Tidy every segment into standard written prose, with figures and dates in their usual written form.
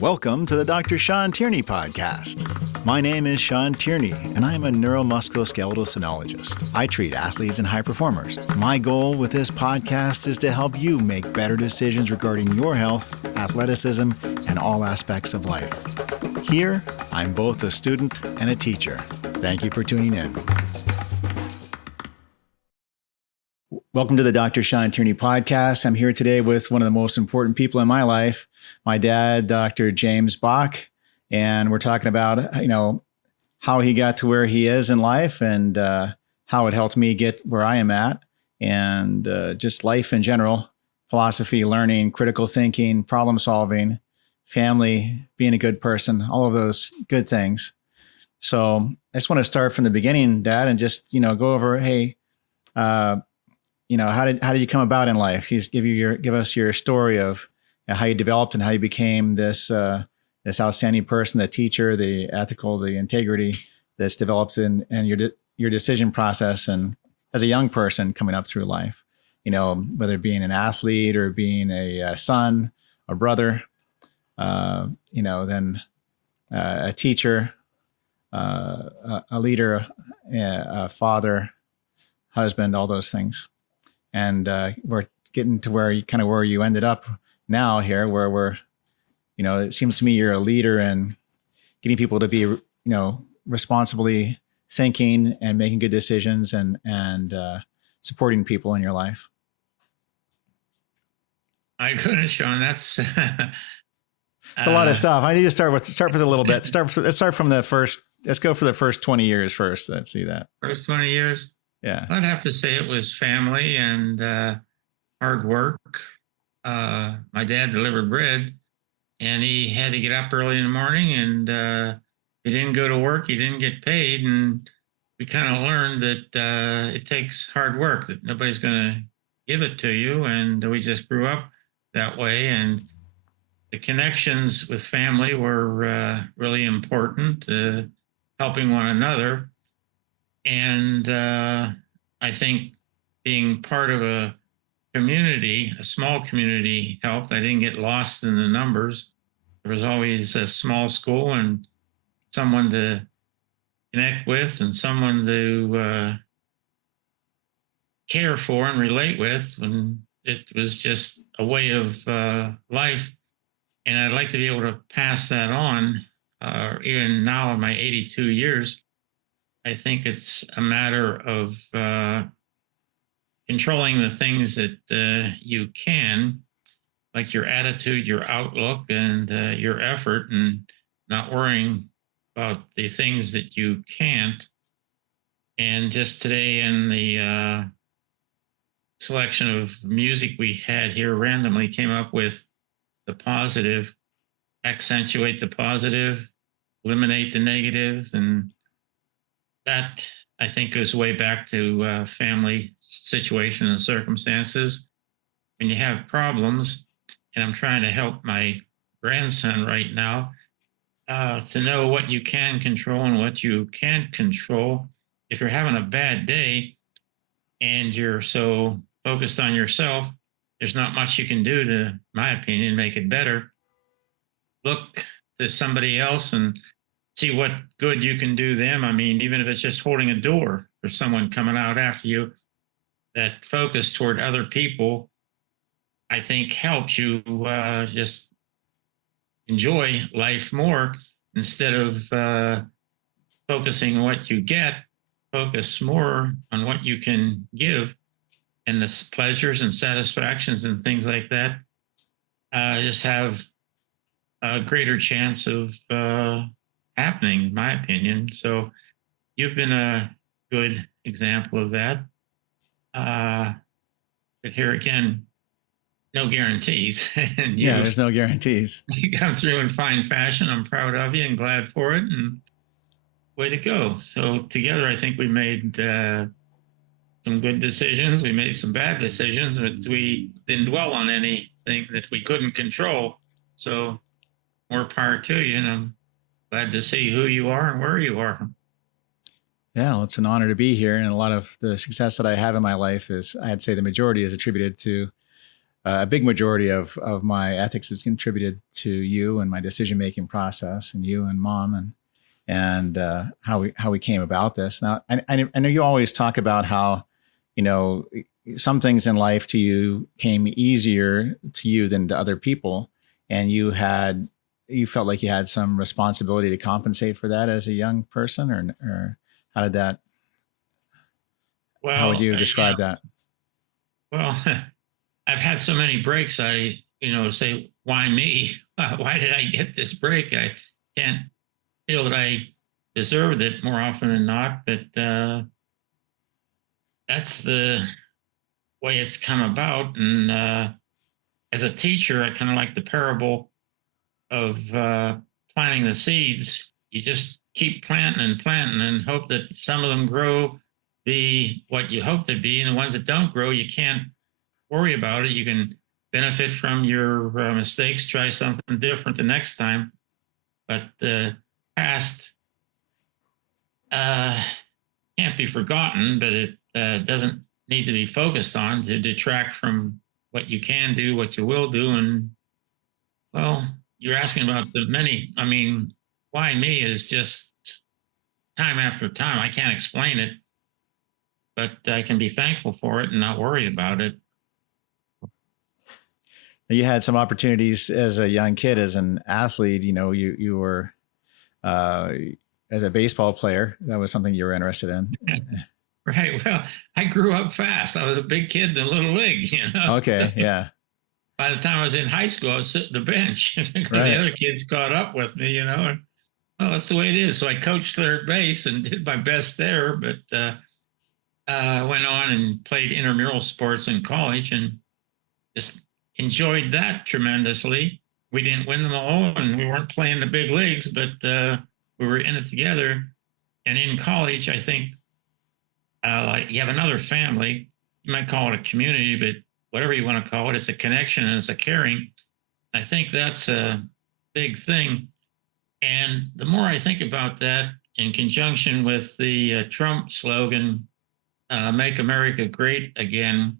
Welcome to the Dr. Shawn Tierney podcast. My name is Shawn Tierney, and I am a neuromusculoskeletal sonologist. I treat athletes and high performers. My goal with this podcast is to help you make better decisions regarding your health, athleticism, and all aspects of life. Here, I'm both a student and a teacher. Thank you for tuning in. Welcome to the Dr. Shawn Tierney podcast. I'm here today with one of the most important people in my life, my dad, Dr. James Bock, and we're talking about, how he got to where he is in life and how it helped me get where I am at, and just life in general, philosophy, learning, critical thinking, problem solving, family, being a good person, all of those good things. So I just want to start from the beginning, Dad, and just, go over, hey, how did you come about in life? Just give us your story of how you developed and how you became this outstanding person, the teacher, the ethical, the integrity that's developed in your decision process, and as a young person coming up through life, whether being an athlete or being a son, a brother, then a teacher, a leader, a father, husband, all those things. And we're getting to where you ended up now here, where we're, it seems to me you're a leader in getting people to be, responsibly thinking and making good decisions and supporting people in your life. My goodness, Shawn, that's it's a lot of stuff. I need to start with a little bit. Let's start from the first. Let's go for the first 20 years first. Let's see that. First 20 years. Yeah. I'd have to say it was family and hard work. My dad delivered bread, and he had to get up early in the morning, and he didn't go to work. He didn't get paid, and we kind of learned that it takes hard work, that nobody's going to give it to you, and we just grew up that way. And the connections with family were really important, helping one another. And I think being part of a community, a small community, helped. I didn't get lost in the numbers. There was always a small school and someone to connect with and someone to care for and relate with. And it was just a way of life. And I'd like to be able to pass that on. Even now in my 82 years, I think it's a matter of controlling the things that you can, like your attitude, your outlook, and your effort, and not worrying about the things that you can't. And just today in the selection of music we had here randomly came up with the positive, accentuate the positive, eliminate the negative, and that I think goes way back to family situation and circumstances. When you have problems, and I'm trying to help my grandson right now to know what you can control and what you can't control. If you're having a bad day and you're so focused on yourself, there's not much you can do to, in my opinion, make it better. Look to somebody else and see what good you can do them. I mean, even if it's just holding a door for someone coming out after you, that focus toward other people, I think helps you just enjoy life more instead of focusing on what you get. Focus more on what you can give and the pleasures and satisfactions and things like that. Just have a greater chance of happening, in my opinion. So you've been a good example of that. But here again, no guarantees. And there's no guarantees. You come through in fine fashion. I'm proud of you and glad for it. And way to go. So together, I think we made some good decisions. We made some bad decisions, but we didn't dwell on anything that we couldn't control. So more power to you. And I'm glad to see who you are and where you are. Yeah, well, it's an honor to be here. And a lot of the success that I have in my life is, I'd say the majority is attributed to a big majority of my ethics is contributed to you and my decision making process, and you and mom, and how we came about this. Now, I know you always talk about how, you know, some things in life to you came easier to you than to other people, and you felt like you had some responsibility to compensate for that as a young person, or how did that? How would Well, you describe that? well, I've had so many breaks. Say, why me? Why did I get this break? I can't feel that I deserved it more often than not, but that's the way it's come about. And as a teacher, I kind of like the parable of planting the seeds. You just keep planting and planting and hope that some of them grow, be what you hope to be, and the ones that don't grow, you can't worry about it. You can benefit from your mistakes, try something different the next time. But the past uh, can't be forgotten, but it doesn't need to be focused on to detract from what you can do, what you will do. And well, you're asking about the many. I mean, why me is just time after time. I can't explain it, but I can be thankful for it and not worry about it. You had some opportunities as a young kid, as an athlete. You know, you were uh, as a baseball player. That was something you were interested in. Right. Well, I grew up fast. I was a big kid in the little league, you know. Okay, yeah, By the time I was in high school, I was sitting the bench because the right. other kids caught up with me, you know. And, well, that's the way it is. So I coached third base and did my best there, but went on and played intramural sports in college and just enjoyed that tremendously. We didn't win them all, and we weren't playing the big leagues, but we were in it together. And in college, I think you have another family. You might call it a community, but whatever you want to call it, it's a connection and it's a caring. I think that's a big thing. And the more I think about that in conjunction with the Trump slogan, Make America Great Again,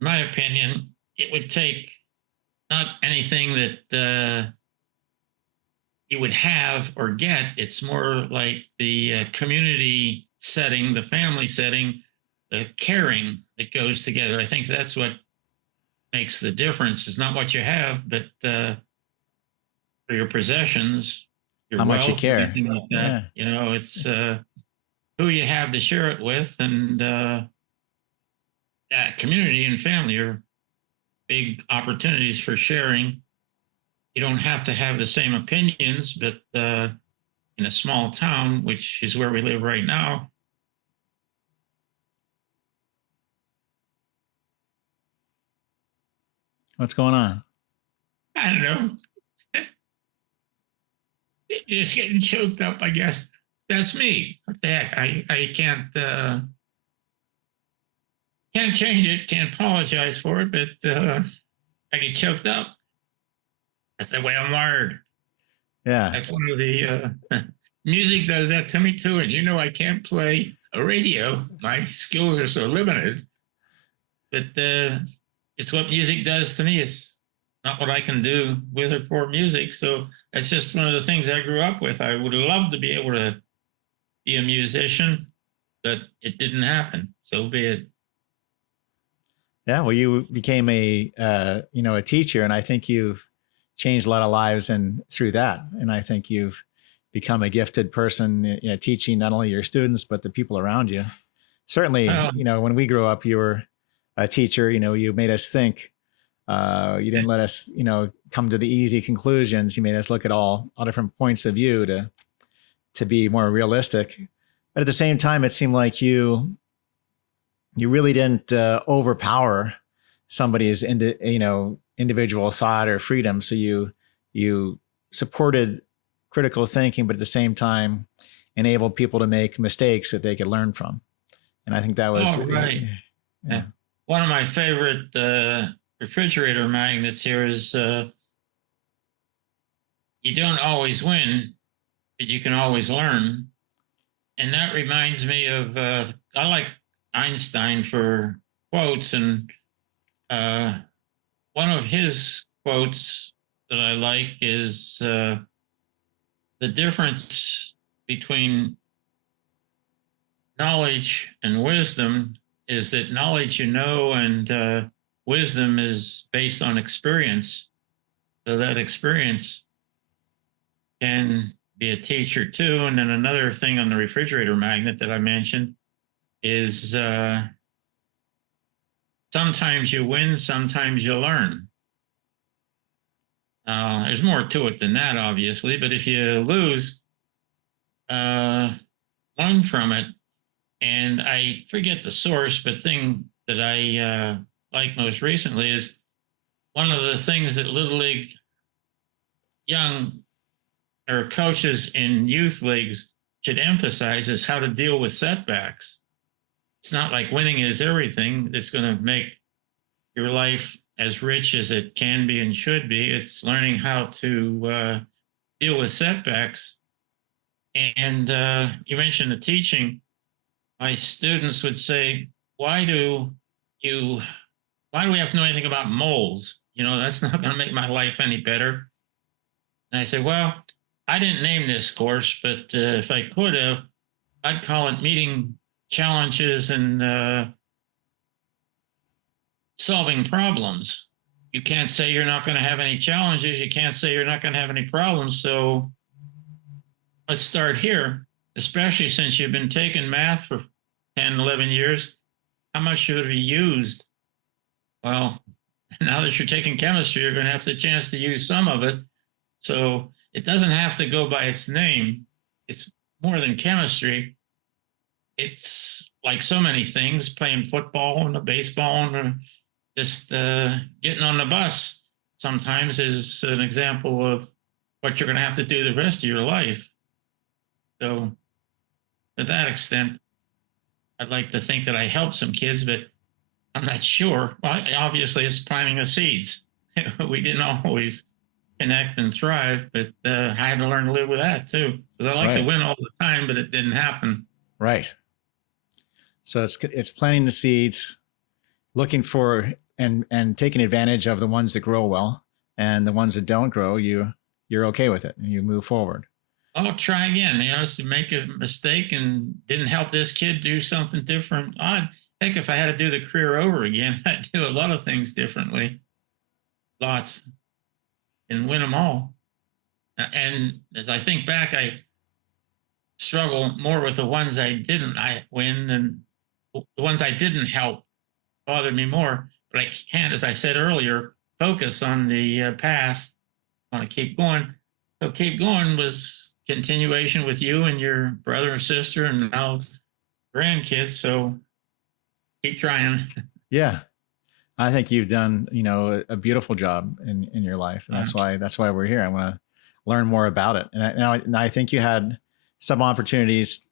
in my opinion, it would take not anything that you would have or get. It's more like the community setting, the family setting, the caring that goes together. I think that's what makes the difference. Is not what you have, but for your possessions, your How much you wealth, care. anything like that. Yeah. You know, it's who you have to share it with, and that community and family are big opportunities for sharing. You don't have to have the same opinions, but in a small town, which is where we live right now, What's going on? I don't know, just getting choked up. I guess that's me. What the heck? I can't change it. Can't apologize for it, but I get choked up. That's the way I'm wired. Yeah. That's one of the music does that to me too. And you know, I can't play a radio. My skills are so limited. But it's what music does to me. It's not what I can do with or for music. So that's just one of the things I grew up with. I would love to be able to be a musician, but it didn't happen. So be it. Yeah. Well, you became a teacher, and I think you've changed a lot of lives and through that. And I think you've become a gifted person, teaching not only your students, but the people around you. Certainly, Well, when we grew up, you were a teacher. You made us think. You didn't let us, come to the easy conclusions. You made us look at all different points of view to be more realistic. But at the same time, it seemed like you really didn't overpower somebody's individual thought or freedom. So you supported critical thinking, but at the same time enabled people to make mistakes that they could learn from. And I think that was all right. yeah. One of my favorite refrigerator magnets here is you don't always win, but you can always learn. And that reminds me of I like Einstein for quotes, and uh, one of his quotes that I like is the difference between knowledge and wisdom is that knowledge you know and wisdom is based on experience. So that experience can be a teacher too. And then another thing on the refrigerator magnet that I mentioned is sometimes you win, sometimes you learn. There's more to it than that, obviously, but if you lose, uh, learn from it. And I forget the source, but thing that I like most recently is one of the things that Little League young or coaches in youth leagues should emphasize is how to deal with setbacks. It's not like winning is everything that's going to make your life as rich as it can be and should be. It's learning how to deal with setbacks. And you mentioned the teaching. My students would say, "Why do you? Why do we have to know anything about moles? You know, that's not going to make my life any better." And I say, "Well, I didn't name this course, but if I could have, I'd call it meeting challenges and solving problems. You can't say you're not going to have any challenges. You can't say you're not going to have any problems. So let's start here, especially since you've been taking math for 10, 11 years. How much should it be used? Well, now that you're taking chemistry, you're going to have the chance to use some of it. So it doesn't have to go by its name. It's more than chemistry. It's like so many things, playing football and baseball and just getting on the bus sometimes is an example of what you're going to have to do the rest of your life. So to that extent, I'd like to think that I helped some kids, but I'm not sure. Well, obviously, it's planting the seeds. We didn't always connect and thrive, but I had to learn to live with that too. Because I like to win all the time, but it didn't happen. Right. So it's planting the seeds, looking for and taking advantage of the ones that grow well, and the ones that don't grow, you're okay with it and you move forward. I'll try again. You know, to make a mistake and didn't help this kid do something different. I think if I had to do the career over again, I'd do a lot of things differently, lots, and win them all. And as I think back, I struggle more with the ones I didn't I win than the ones I didn't help bother me more. But I can't, as I said earlier, focus on the past. I want to keep going. So keep going was continuation with you and your brother and sister and now grandkids. So keep trying. Yeah. I think you've done, a beautiful job in your life. And that's why we're here. I want to learn more about it. And I think you had some opportunities,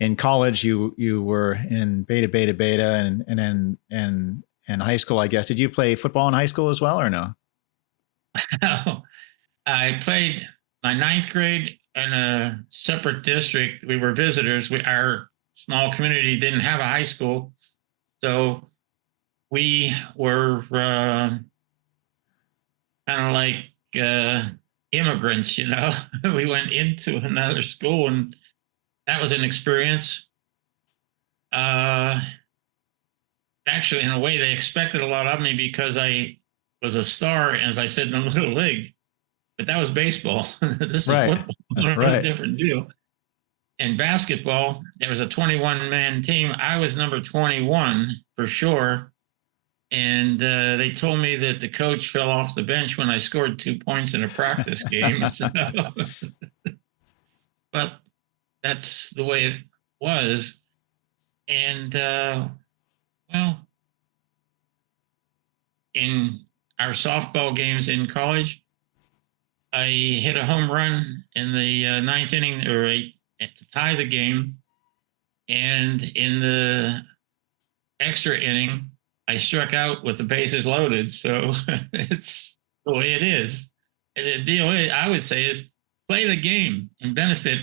in college, you were in beta, and in high school, I guess. Did you play football in high school as well, or no? I played my ninth grade in a separate district. We were visitors. Our small community didn't have a high school. So we were kind of like immigrants, you know. We went into another school, and that was an experience. Uh, Actually, in a way, they expected a lot of me because I was a star, as I said, in the little league. But that was baseball. This is football. It was a different deal. In basketball, there was a 21-man team. I was number 21 for sure. And they told me that the coach fell off the bench when I scored 2 points in a practice game. So, but that's the way it was. And well, in our softball games in college, I hit a home run in the ninth inning or eighth to tie the game. And in the extra inning, I struck out with the bases loaded. So it's the way it is. And the deal I would say is play the game and benefit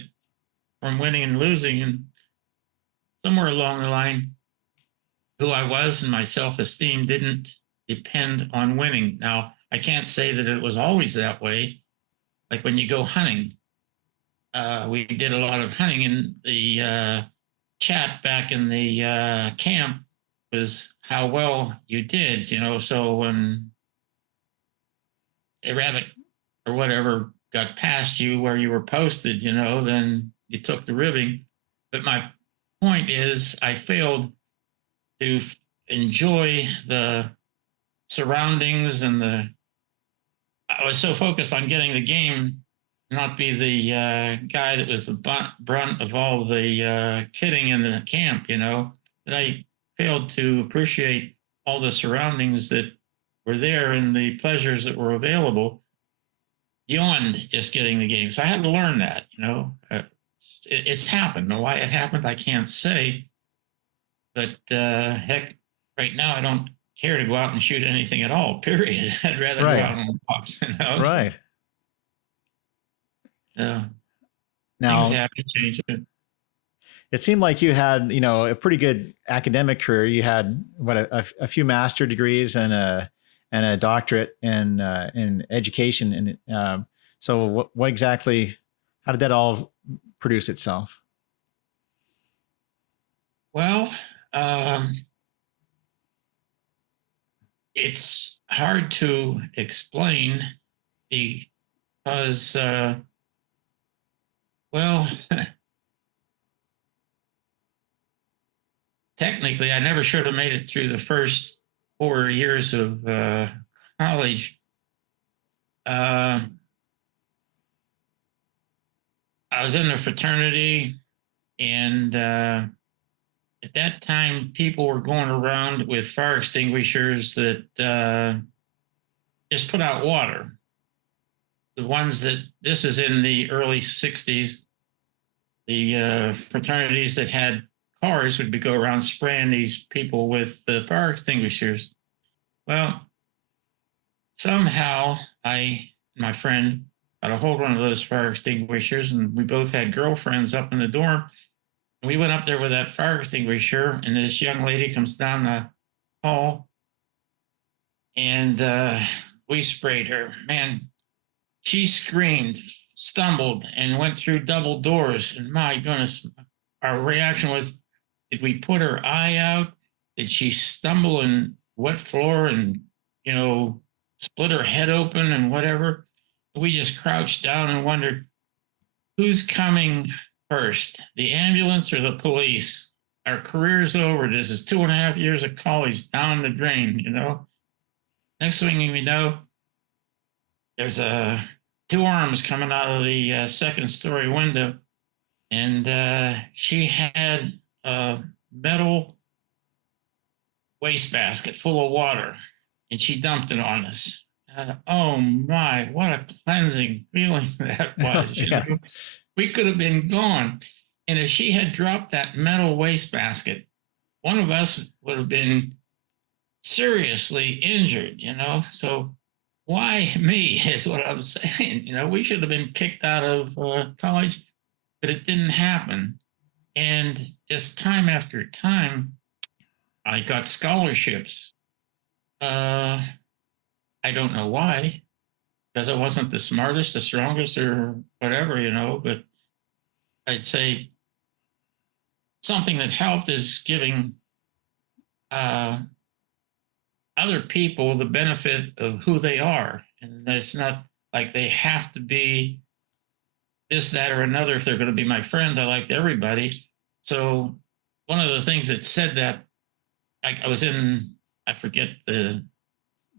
from winning and losing. And somewhere along the line, who I was and my self-esteem didn't depend on winning. Now, I can't say that it was always that way. Like when you go hunting, we did a lot of hunting, and the chat back in the camp was how well you did, So when a rabbit or whatever got past you where you were posted, then you took the ribbing. But my point is, I failed to enjoy the surroundings and I was so focused on getting the game, not be the guy that was the brunt of all the kidding in the camp, that I failed to appreciate all the surroundings that were there and the pleasures that were available beyond just getting the game. So I had to learn that, it's happened. Now, why it happened, I can't say. But heck, right now I don't care to go out and shoot anything at all. Period. I'd rather go out Right. and walk. So, Right. things Now, happen, change it. it seemed like you had, a pretty good academic career. You had a few master degrees and a doctorate in education. And so, what exactly? How did that all produce itself? Well, it's hard to explain because, well, technically, I never should have made it through the first 4 years of college. Uh, I was in a fraternity, and at that time, people were going around with fire extinguishers that just put out water. The ones that, this is in the early 60s, the fraternities that had cars would go around spraying these people with the fire extinguishers. Well, somehow my friend got a hold of one of those fire extinguishers, and we both had girlfriends up in the dorm. We went up there with that fire extinguisher, and this young lady comes down the hall, and we sprayed her. Man, she screamed, stumbled, and went through double doors. And my goodness, our reaction was, did we put her eye out? Did she stumble in wet floor and, split her head open and whatever? We just crouched down and wondered, who's coming first, the ambulance or the police? Our career's over. This is 2.5 years of college down the drain. Next thing we know, there's two arms coming out of the second story window, and she had a metal wastebasket full of water, and she dumped it on us. Oh my, what a cleansing feeling that was. Yeah. We could have been gone. And if she had dropped that metal wastebasket, one of us would have been seriously injured, So why me is what I'm saying. We should have been kicked out of college, but it didn't happen. And just time after time, I got scholarships. I don't know why, because I wasn't the smartest, the strongest, or whatever, but I'd say something that helped is giving other people the benefit of who they are. And it's not like they have to be this, that, or another if they're going to be my friend. I liked everybody. So one of the things that said that, I was in, I forget the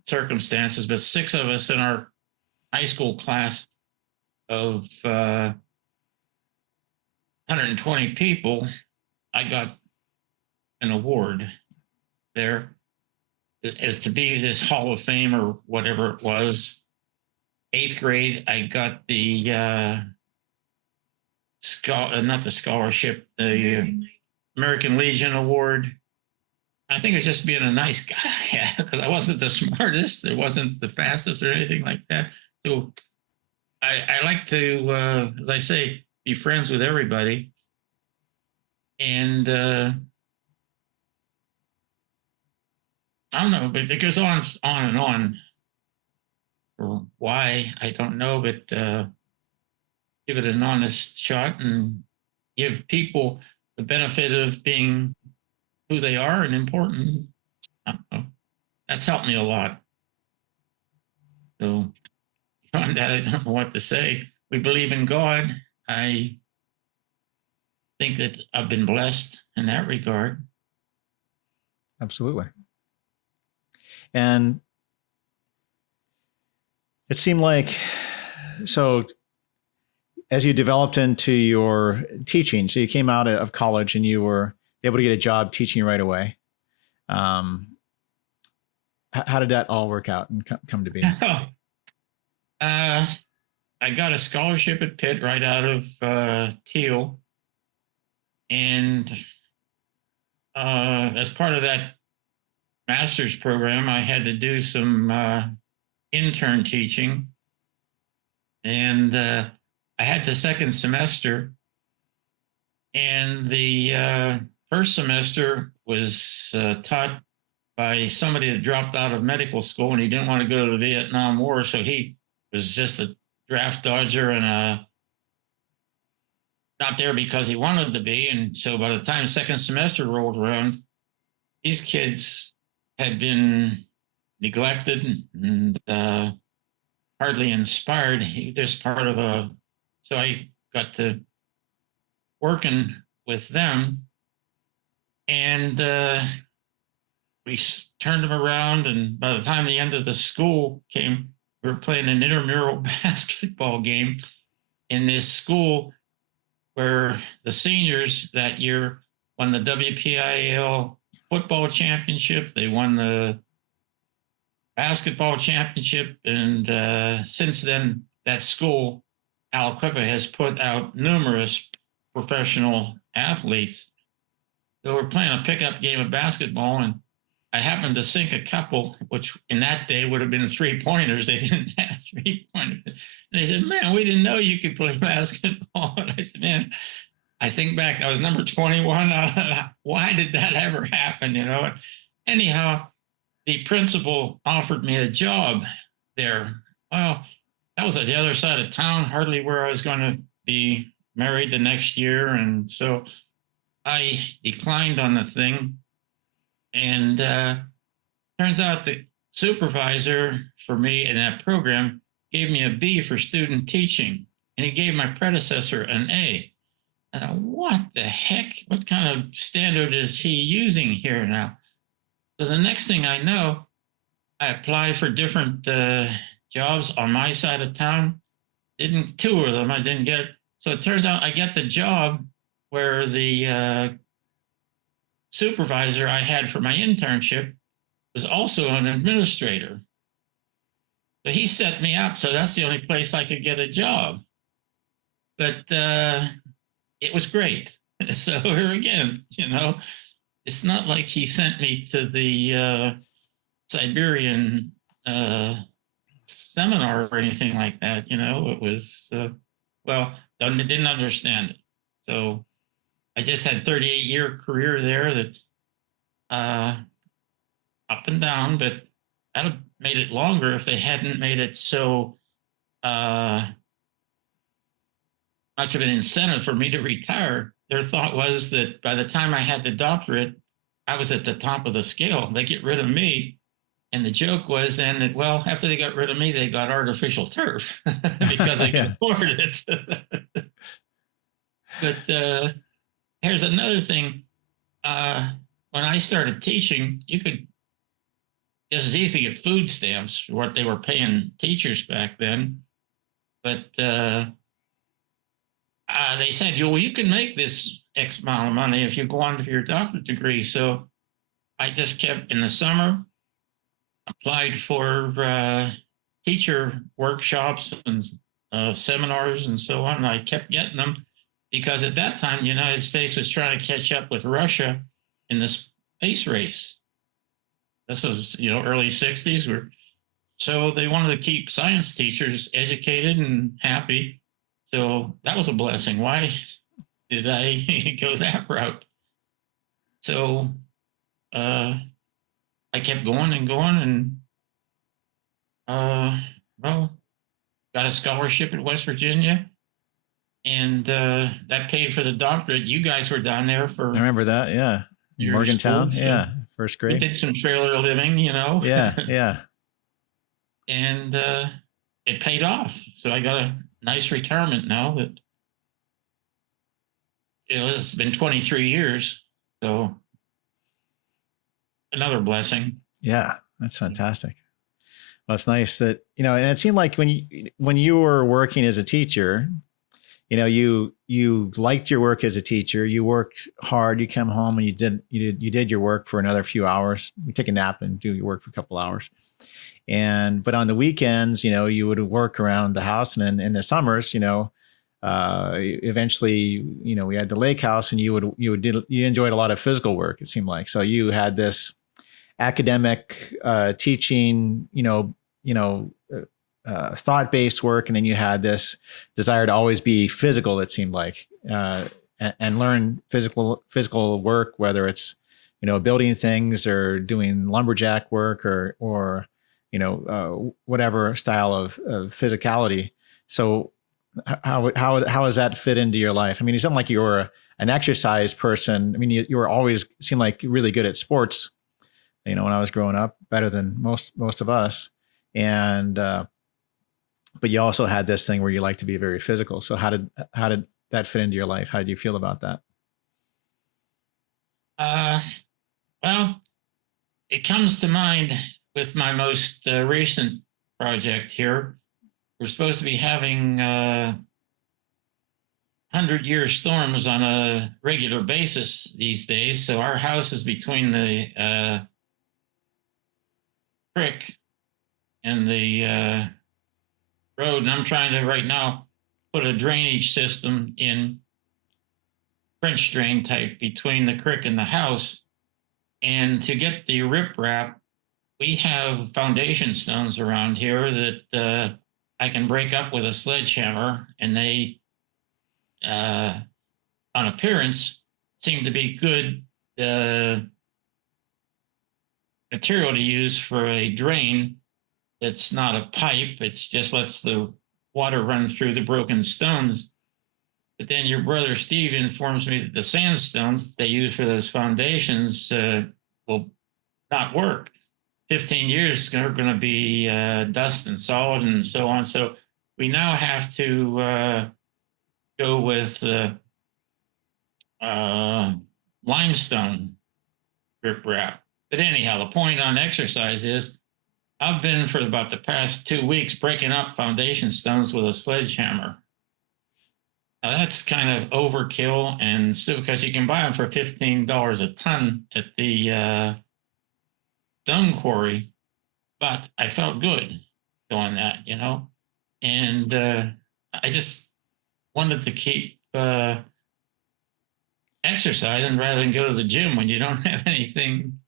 circumstances, but 6 of us in our high school class of 120 people, I got an award there as to be this Hall of Fame or whatever it was. 8th grade, I got the not the scholarship, the American Legion Award. I think it was just being a nice guy, because I wasn't the smartest, it wasn't the fastest or anything like that. So I like to, as I say, be friends with everybody. And I don't know, but it goes on and on. For why, I don't know, but give it an honest shot and give people the benefit of being who they are and important. I don't know. That's helped me a lot. So beyond that, I don't know what to say. We believe in God. I think that I've been blessed in that regard. Absolutely. And it seemed like, so as you developed into your teaching, so you came out of college and you were able to get a job teaching right away. How did that all work out and come to be? I got a scholarship at Pitt right out of Teal. And as part of that master's program, I had to do some intern teaching. And I had the second semester. And the first semester was taught by somebody that dropped out of medical school and he didn't want to go to the Vietnam War. So he was just a draft dodger and not there because he wanted to be. And so by the time second semester rolled around, these kids had been neglected and hardly inspired. He just part of a, so I got to working with them and we turned them around. And by the time the end of the school came, we were playing an intramural basketball game in this school where the seniors that year won the WPIAL football championship. They won the basketball championship. And since then, that school, Aliquippa, has put out numerous professional athletes. So we're playing a pickup game of basketball, and I happened to sink a couple, which in that day would have been 3-pointers. They didn't have 3-pointers. And they said, "Man, we didn't know you could play basketball." And I said, "Man," I think back, I was number 21. Why did that ever happen? Anyhow, the principal offered me a job there. Well, that was at the other side of town, hardly where I was going to be married the next year. And so I declined on the thing. And turns out the supervisor for me in that program gave me a B for student teaching, and he gave my predecessor an A. And what the heck? What kind of standard is he using here now? So the next thing I know, I applied for different jobs on my side of town. Didn't two of them I didn't get. So it turns out I get the job where the supervisor I had for my internship was also an administrator. So he set me up. So that's the only place I could get a job. But it was great. So here again, it's not like he sent me to the Siberian seminar or anything like that. It was, well, didn't understand it. So I just had 38-year career there that up and down, but that would have made it longer if they hadn't made it so much of an incentive for me to retire. Their thought was that by the time I had the doctorate, I was at the top of the scale. They get rid of me. And the joke was then that, well, after they got rid of me, they got artificial turf because they could afford it. But here's another thing. When I started teaching, you could just as easily get food stamps for what they were paying teachers back then. But they said, well, you can make this X amount of money if you go on to your doctorate degree. So I just kept, in the summer, applied for teacher workshops and seminars and so on. And I kept getting them because at that time, the United States was trying to catch up with Russia in the space race. This was, early 60s. So they wanted to keep science teachers educated and happy. So that was a blessing. Why did I go that route? So I kept going and going, and uh, well, got a scholarship at West Virginia, and that paid for the doctorate. You guys were down there I for remember that. Yeah. In your school, Morgantown. so Yeah. First we grade. did some trailer living, Yeah. Yeah. and it paid off. So I got a nice retirement now. That it's been 23 years, so another blessing. Yeah. That's fantastic. Well, it's nice that, and it seemed like when you were working as a teacher, you liked your work as a teacher. You worked hard. You come home and you did your work for another few hours. You take a nap and do your work for a couple hours. But on the weekends, you would work around the house, and then in the summers, eventually, we had the lake house, and you enjoyed a lot of physical work. It seemed like, so you had this academic teaching, thought-based work, and then you had this desire to always be physical. It seemed like, and learn physical work, whether it's building things or doing lumberjack work or whatever style of physicality. So how does that fit into your life? I mean, it sounded like you were an exercise person. I mean, you were always seemed like really good at sports. When I was growing up, better than most of us, and but you also had this thing where you like to be very physical. So how did that fit into your life? How did you feel about that? Uh, well, it comes to mind with my most recent project here. We're supposed to be having 100-year storms on a regular basis these days. So our house is between the creek and the road, and I'm trying to right now put a drainage system in, French drain type, between the creek and the house. And to get the riprap, we have foundation stones around here that I can break up with a sledgehammer, and they, on appearance, seem to be good material to use for a drain that's not a pipe. It's just lets the water run through the broken stones. But then your brother Steve informs me that the sandstones they use for those foundations will not work. 15 years are going to be dust and solid and so on. So we now have to go with limestone riprap. But anyhow, the point on exercise is I've been for about the past 2 weeks breaking up foundation stones with a sledgehammer. Now that's kind of overkill, and so because you can buy them for $15 a ton at the stone quarry, but I felt good doing that, and I just wanted to keep exercising rather than go to the gym when you don't have anything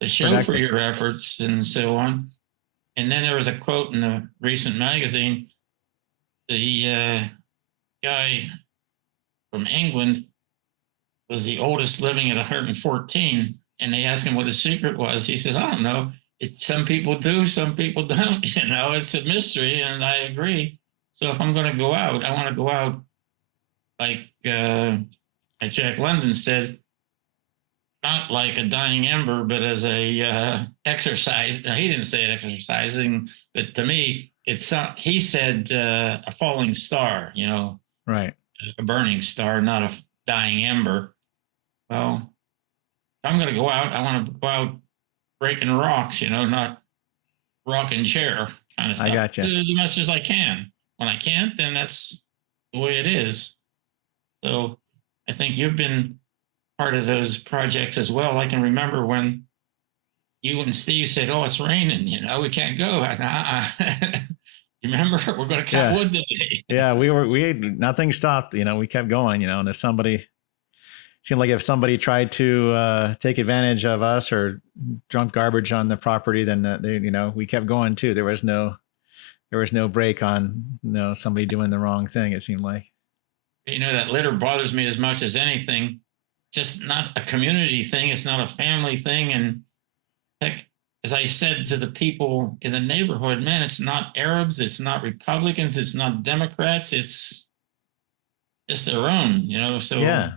to show for Productive. your efforts and so on. And then there was a quote in the recent magazine. The guy from England was the oldest living at 114. And they asked him what his secret was. He says, I don't know. Some people do, some people don't. It's a mystery. And I agree. So if I'm going to go out, I want to go out like Jack London says, not like a dying ember, but as a exercise. Now, he didn't say it exercising, but to me, he said a falling star, Right. a burning star, not a dying ember. Well, if I'm going to go out, I want to go out breaking rocks, not rocking chair kind of I stuff. gotcha. As much as I can. When I can't, then that's the way it is. So I think you've been part of those projects as well. I can remember when you and Steve said, "Oh, it's raining. We can't go." You remember? We're going to cut wood today. Yeah, nothing stopped. We kept going. And if somebody seemed like if somebody tried to take advantage of us or dump garbage on the property, then we kept going too. There was no break on somebody doing the wrong thing. It seemed like. That litter bothers me as much as anything. Just not a community thing. It's not a family thing. And heck, as I said to the people in the neighborhood, man, it's not Arabs, it's not Republicans, it's not Democrats, it's just their own, so Yeah.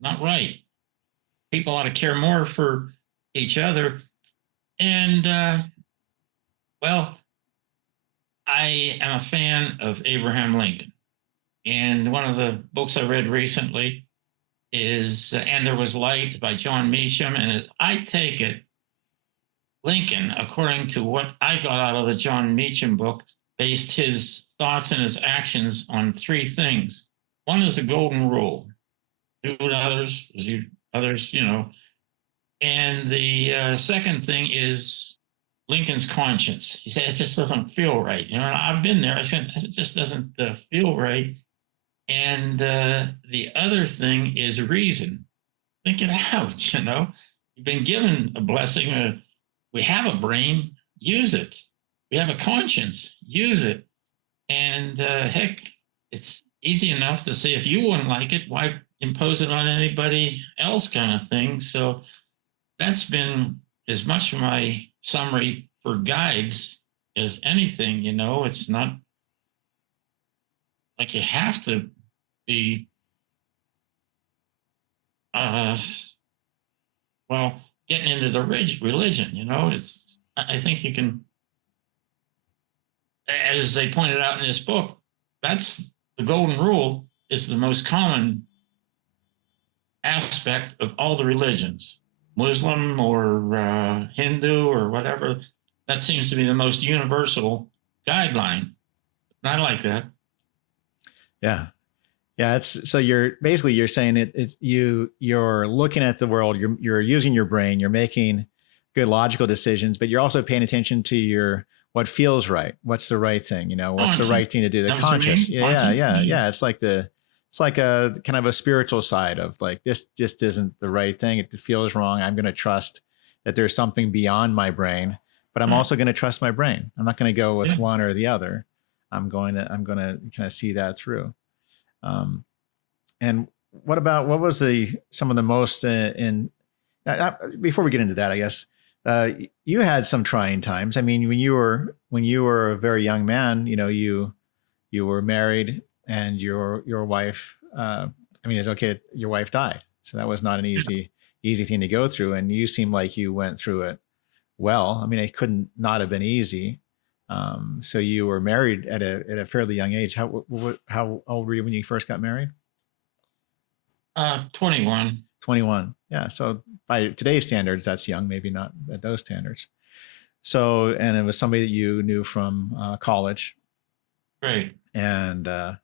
not right. People ought to care more for each other. And, well, I am a fan of Abraham Lincoln. And one of the books I read recently is And There Was Light by John Meacham. And I take it, Lincoln, according to what I got out of the John Meacham book, based his thoughts and his actions on three things. One is the golden rule: do to others as you others. And the second thing is Lincoln's conscience. He said it just doesn't feel right. And I've been there. I said it just doesn't feel right. And the other thing is reason. Think it out. You've been given a blessing. We have a brain, use it. We have a conscience, use it. And heck, it's easy enough to say if you wouldn't like it, why impose it on anybody else, kind of thing. So that's been as much of my summary for guides as anything. It's not like you have to be, uh, well, getting into the religion. I think you can, as they pointed out in this book, that's the golden rule is the most common aspect of all the religions, Muslim or Hindu or whatever. That seems to be the most universal guideline. And I like that. Yeah. Yeah. So you're saying you're looking at the world, you're using your brain, you're making good logical decisions, but you're also paying attention to what feels right. What's the right thing? What's the right thing to do? The conscious. Yeah. It's like a kind of a spiritual side of like, this just isn't the right thing. It feels wrong. I'm going to trust that there's something beyond my brain, but I'm also going to trust my brain. I'm not going to go with one or the other. I'm going to kind of see that through. And what was some of the most before we get into that, I guess, you had some trying times. I mean, when you were a very young man, you were married and your wife, it's okay. Your wife died. So that was not an easy thing to go through. And you seem like you went through it well. I mean, it couldn't not have been easy. So you were married at a fairly young age. How old were you when you first got married? 21. 21. Yeah. So by today's standards, that's young, maybe not at those standards. So, and it was somebody that you knew from college. Right. And and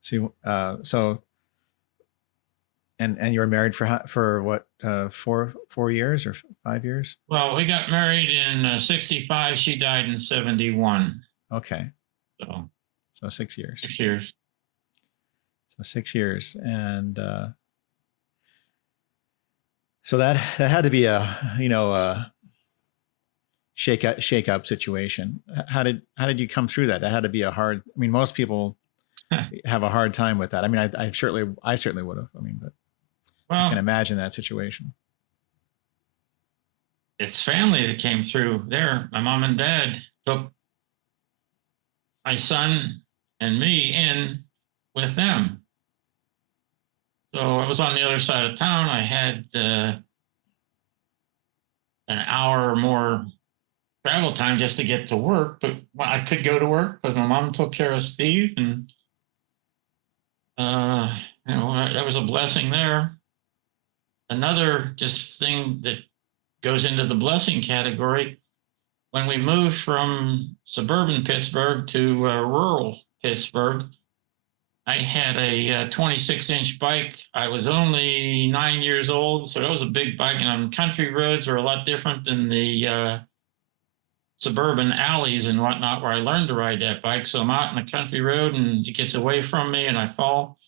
you were married for what, 4 years or 5 years? Well, we got married in 65. She died in 71. Okay. So 6 years. 6 years. So 6 years. And so that had to be a shake up situation. How did you come through that? That had to be most people have a hard time with that. I mean, I certainly would have. But I can imagine that situation. It's family that came through there. My mom and dad took my son and me in with them. So I was on the other side of town. I had an hour or more travel time just to get to work, but I could go to work. But my mom took care of Steve, and that was a blessing there. Another just thing that goes into the blessing category: when we moved from suburban Pittsburgh to rural Pittsburgh, I had a 26-inch bike. I was only 9 years old, so that was a big bike. And country roads are a lot different than the suburban alleys and whatnot where I learned to ride that bike. So I'm out in a country road and it gets away from me and I fall.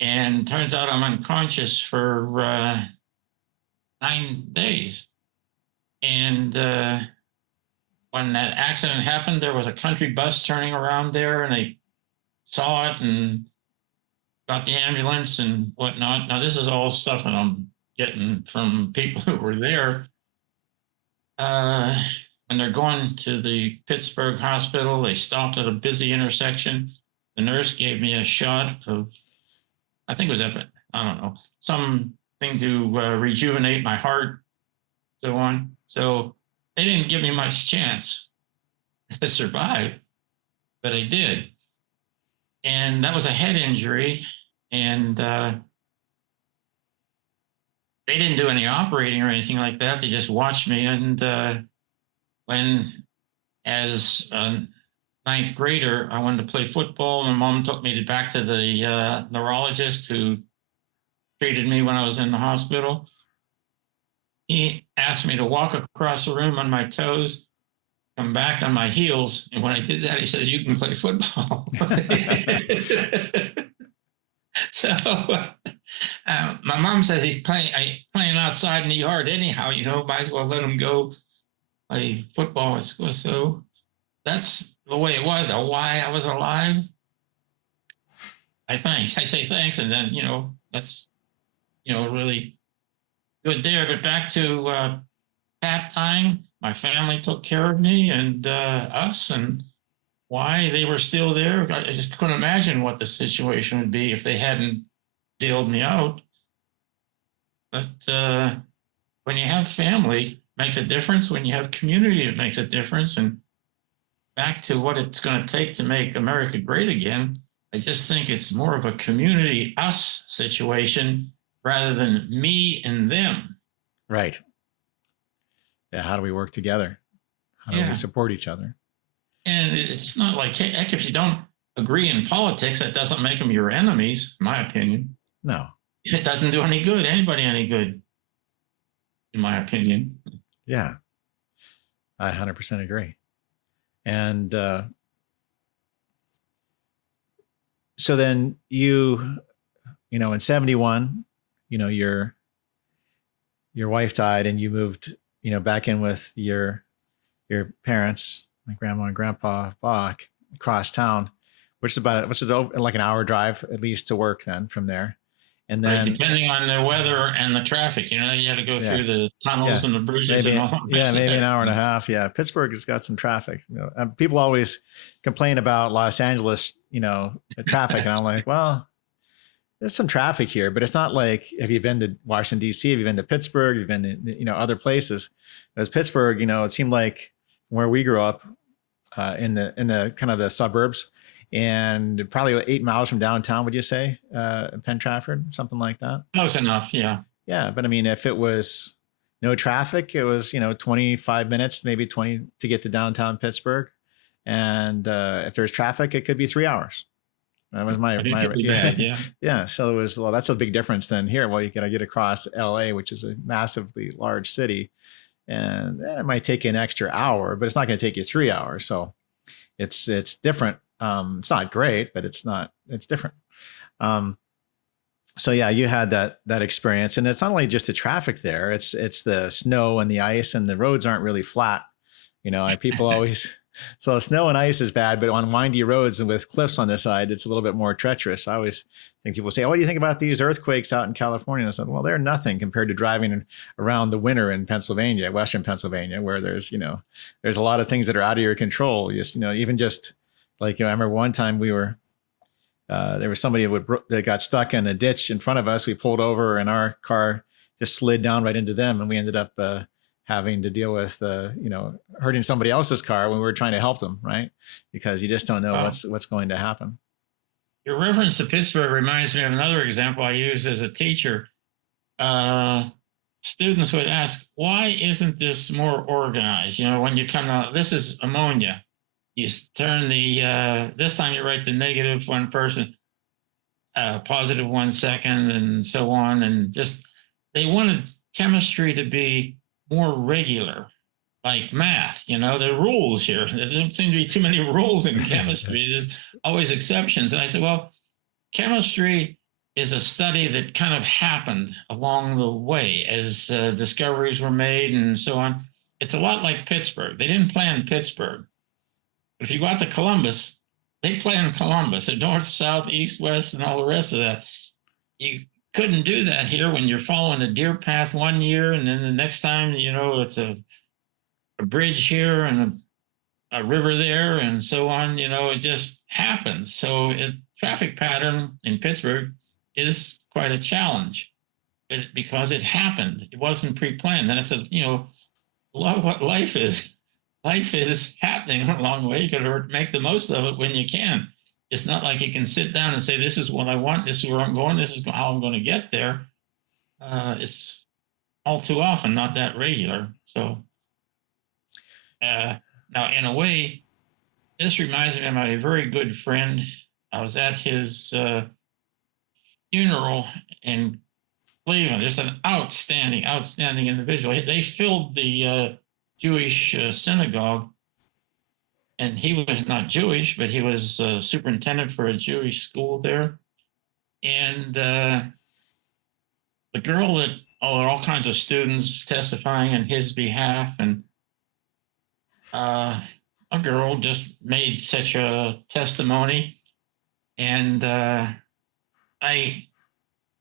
And turns out I'm unconscious for 9 days. And when that accident happened, there was a country bus turning around there and they saw it and got the ambulance and whatnot. Now, this is all stuff that I'm getting from people who were there. when they're going to the Pittsburgh hospital, they stopped at a busy intersection. The nurse gave me a shot of, I think it was I don't know, something to rejuvenate my heart, so on. So they didn't give me much chance to survive, but I did. And that was a head injury. And they didn't do any operating or anything like that. They just watched me. And when, as a ninth grader, I wanted to play football, my mom took me back to the neurologist who treated me when I was in the hospital. He asked me to walk across the room on my toes, come back on my heels. And when I did that, he says, "You can play football." So my mom says he's playing outside in the yard anyhow, might as well let him go play football at school. So that's the way it was. Why I was alive, I say thanks. And then, that's, really good there. But back to that time, my family took care of me and us, and why they were still there. I just couldn't imagine what the situation would be if they hadn't dealed me out. But when you have family, it makes a difference. When you have community, it makes a difference. And back to what it's going to take to make America great again, I just think it's more of a community us situation rather than me and them. Right. Yeah. How do we work together? How do we support each other? And it's not like, heck, if you don't agree in politics, that doesn't make them your enemies, in my opinion. No. It doesn't do anybody any good, in my opinion. Yeah. I 100% agree. And so then you in 71, your wife died and you moved, back in with your parents, my grandma and grandpa Bock, across town, which is like an hour drive at least to work then from there. And then depending on the weather and the traffic, you had to go through the tunnels and the bridges and all that. Yeah, maybe an hour and a half. Yeah. Pittsburgh has got some traffic. People always complain about Los Angeles, traffic. And I'm like, well, there's some traffic here, but it's not like, have you been to Washington, DC? Have you been to Pittsburgh? You've been to, other places. Because Pittsburgh, it seemed like where we grew up in the kind of the suburbs, and probably 8 miles from downtown, would you say, Penn Trafford, something like that? Close enough, yeah. Yeah, but I mean, if it was no traffic, it was 25 minutes, maybe 20 to get to downtown Pittsburgh, and if there's traffic, it could be 3 hours. That was my yeah. So it was, well, that's a big difference than here. Well, you got to get across LA, which is a massively large city, and it might take you an extra hour, but it's not going to take you 3 hours. So it's different. It's not great, but it's different. So yeah, you had that experience, and it's not only just the traffic there, it's the snow and the ice, and the roads aren't really flat. People always, so snow and ice is bad, but on windy roads and with cliffs on this side, it's a little bit more treacherous. I always think people say, "Oh, what do you think about these earthquakes out in California?" And I said, well, they're nothing compared to driving around the winter in Pennsylvania, Western Pennsylvania, where there's a lot of things that are out of your control. Even just like, I remember one time we were, there was somebody that got stuck in a ditch in front of us. We pulled over and our car just slid down right into them. And we ended up having to deal with, hurting somebody else's car when we were trying to help them, right? Because you just don't know what's going to happen. Your reference to Pittsburgh reminds me of another example I used as a teacher. Students would ask, why isn't this more organized? When you come out, this is ammonia. You turn this time you write the negative one person, positive 1 second, and so on. And just, they wanted chemistry to be more regular, like math. There are rules here. There don't seem to be too many rules in chemistry. There's always exceptions. And I said, well, chemistry is a study that kind of happened along the way as discoveries were made and so on. It's a lot like Pittsburgh. They didn't plan Pittsburgh. If you go out to Columbus, they planned Columbus, the north, south, east, west, and all the rest of that. You couldn't do that here when you're following a deer path one year, and then the next time, it's a a bridge here and a river there and so on. It just happened. So traffic pattern in Pittsburgh is quite a challenge because it happened. It wasn't pre-planned. And I said, a lot of what life is happening along the way. You got to make the most of it when you can. It's not like you can sit down and say, this is what I want. This is where I'm going. This is how I'm going to get there. It's all too often not that regular. So now, in a way, this reminds me of my very good friend. I was at his funeral in Cleveland. Just an outstanding, outstanding individual. They filled the Jewish synagogue, and he was not Jewish, but he was superintendent for a Jewish school there. And the girl that, there were all kinds of students testifying on his behalf, and a girl just made such a testimony. And I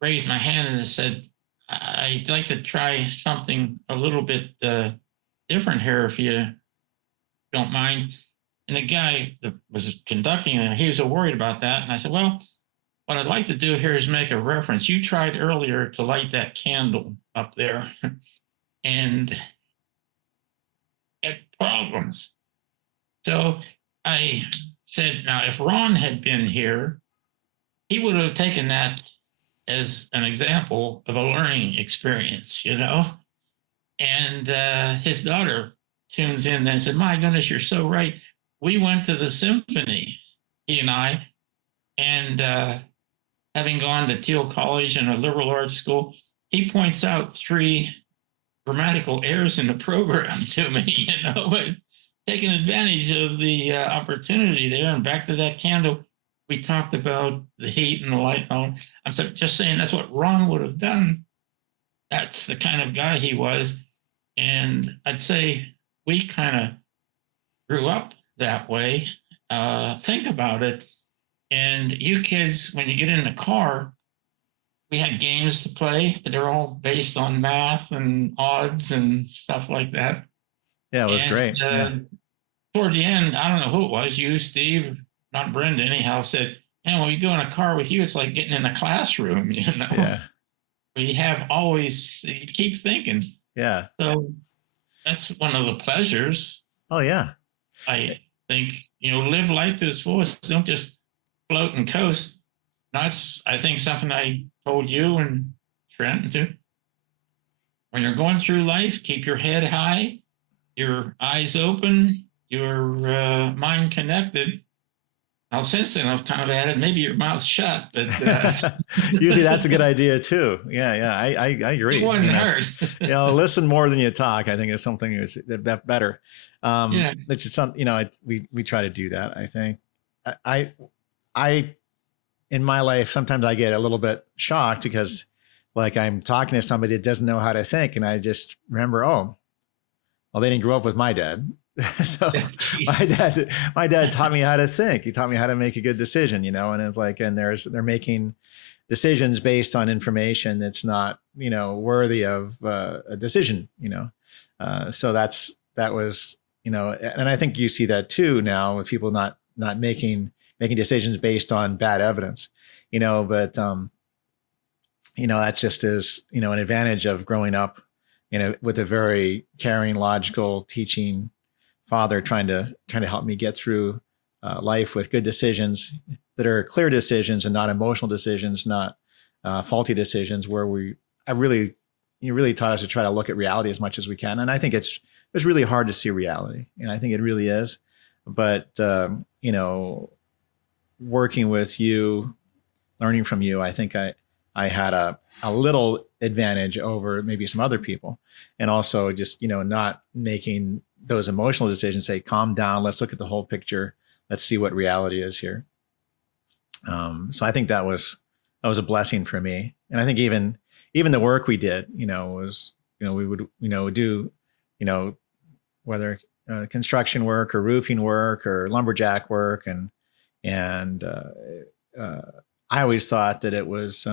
raised my hand and said, I'd like to try something a little bit different here, if you don't mind. And the guy that was conducting it, he was worried about that. And I said, well, what I'd like to do here is make a reference. You tried earlier to light that candle up there and had problems. So I said, now, if Ron had been here, he would have taken that as an example of a learning experience, And his daughter tunes in and said, my goodness, you're so right. We went to the symphony, he and I, and having gone to Thiel College and a liberal arts school, he points out 3 grammatical errors in the program to me, but taking advantage of the opportunity there. And back to that candle, we talked about the heat and the light. I'm just saying that's what Ron would have done. That's the kind of guy he was. And I'd say we kind of grew up that way. Think about it. And you kids, when you get in the car, we had games to play, but they're all based on math and odds and stuff like that. Yeah, it was great. Toward the end, I don't know who it was, you, Steve, not Brenda, anyhow, said, when you go in a car with you, it's like getting in a classroom, Yeah. You keep thinking. Yeah. So that's one of the pleasures. Oh, yeah. I think, live life to its fullest. Don't just float and coast. That's, I think, something I told you and Trent too. When you're going through life, keep your head high, your eyes open, your mind connected. Now, since then, I've kind of added maybe your mouth shut, but usually that's a good idea too. Yeah, I agree. It wouldn't hurt. Listen more than you talk. I think is something that better. It's just something, we try to do that. I think I in my life, sometimes I get a little bit shocked because like I'm talking to somebody that doesn't know how to think. And I just remember, oh, well, they didn't grow up with my dad. So my dad taught me how to think. He taught me how to make a good decision, and it's like, and they're making decisions based on information that's not, worthy of a decision, so that was, and I think you see that too now with people not making decisions based on bad evidence, but that just is, an advantage of growing up, with a very caring, logical, teaching father trying to help me get through life with good decisions that are clear decisions and not emotional decisions, not faulty decisions where you really taught us to try to look at reality as much as we can. And I think it's really hard to see reality. And I think it really is, but working with you, learning from you, I think I had a little advantage over maybe some other people. And also just, not making those emotional decisions, say, calm down, let's look at the whole picture. Let's see what reality is here. So I think that was a blessing for me. And I think even the work we did, was, we would, do, whether construction work or roofing work or lumberjack work. And I always thought that it was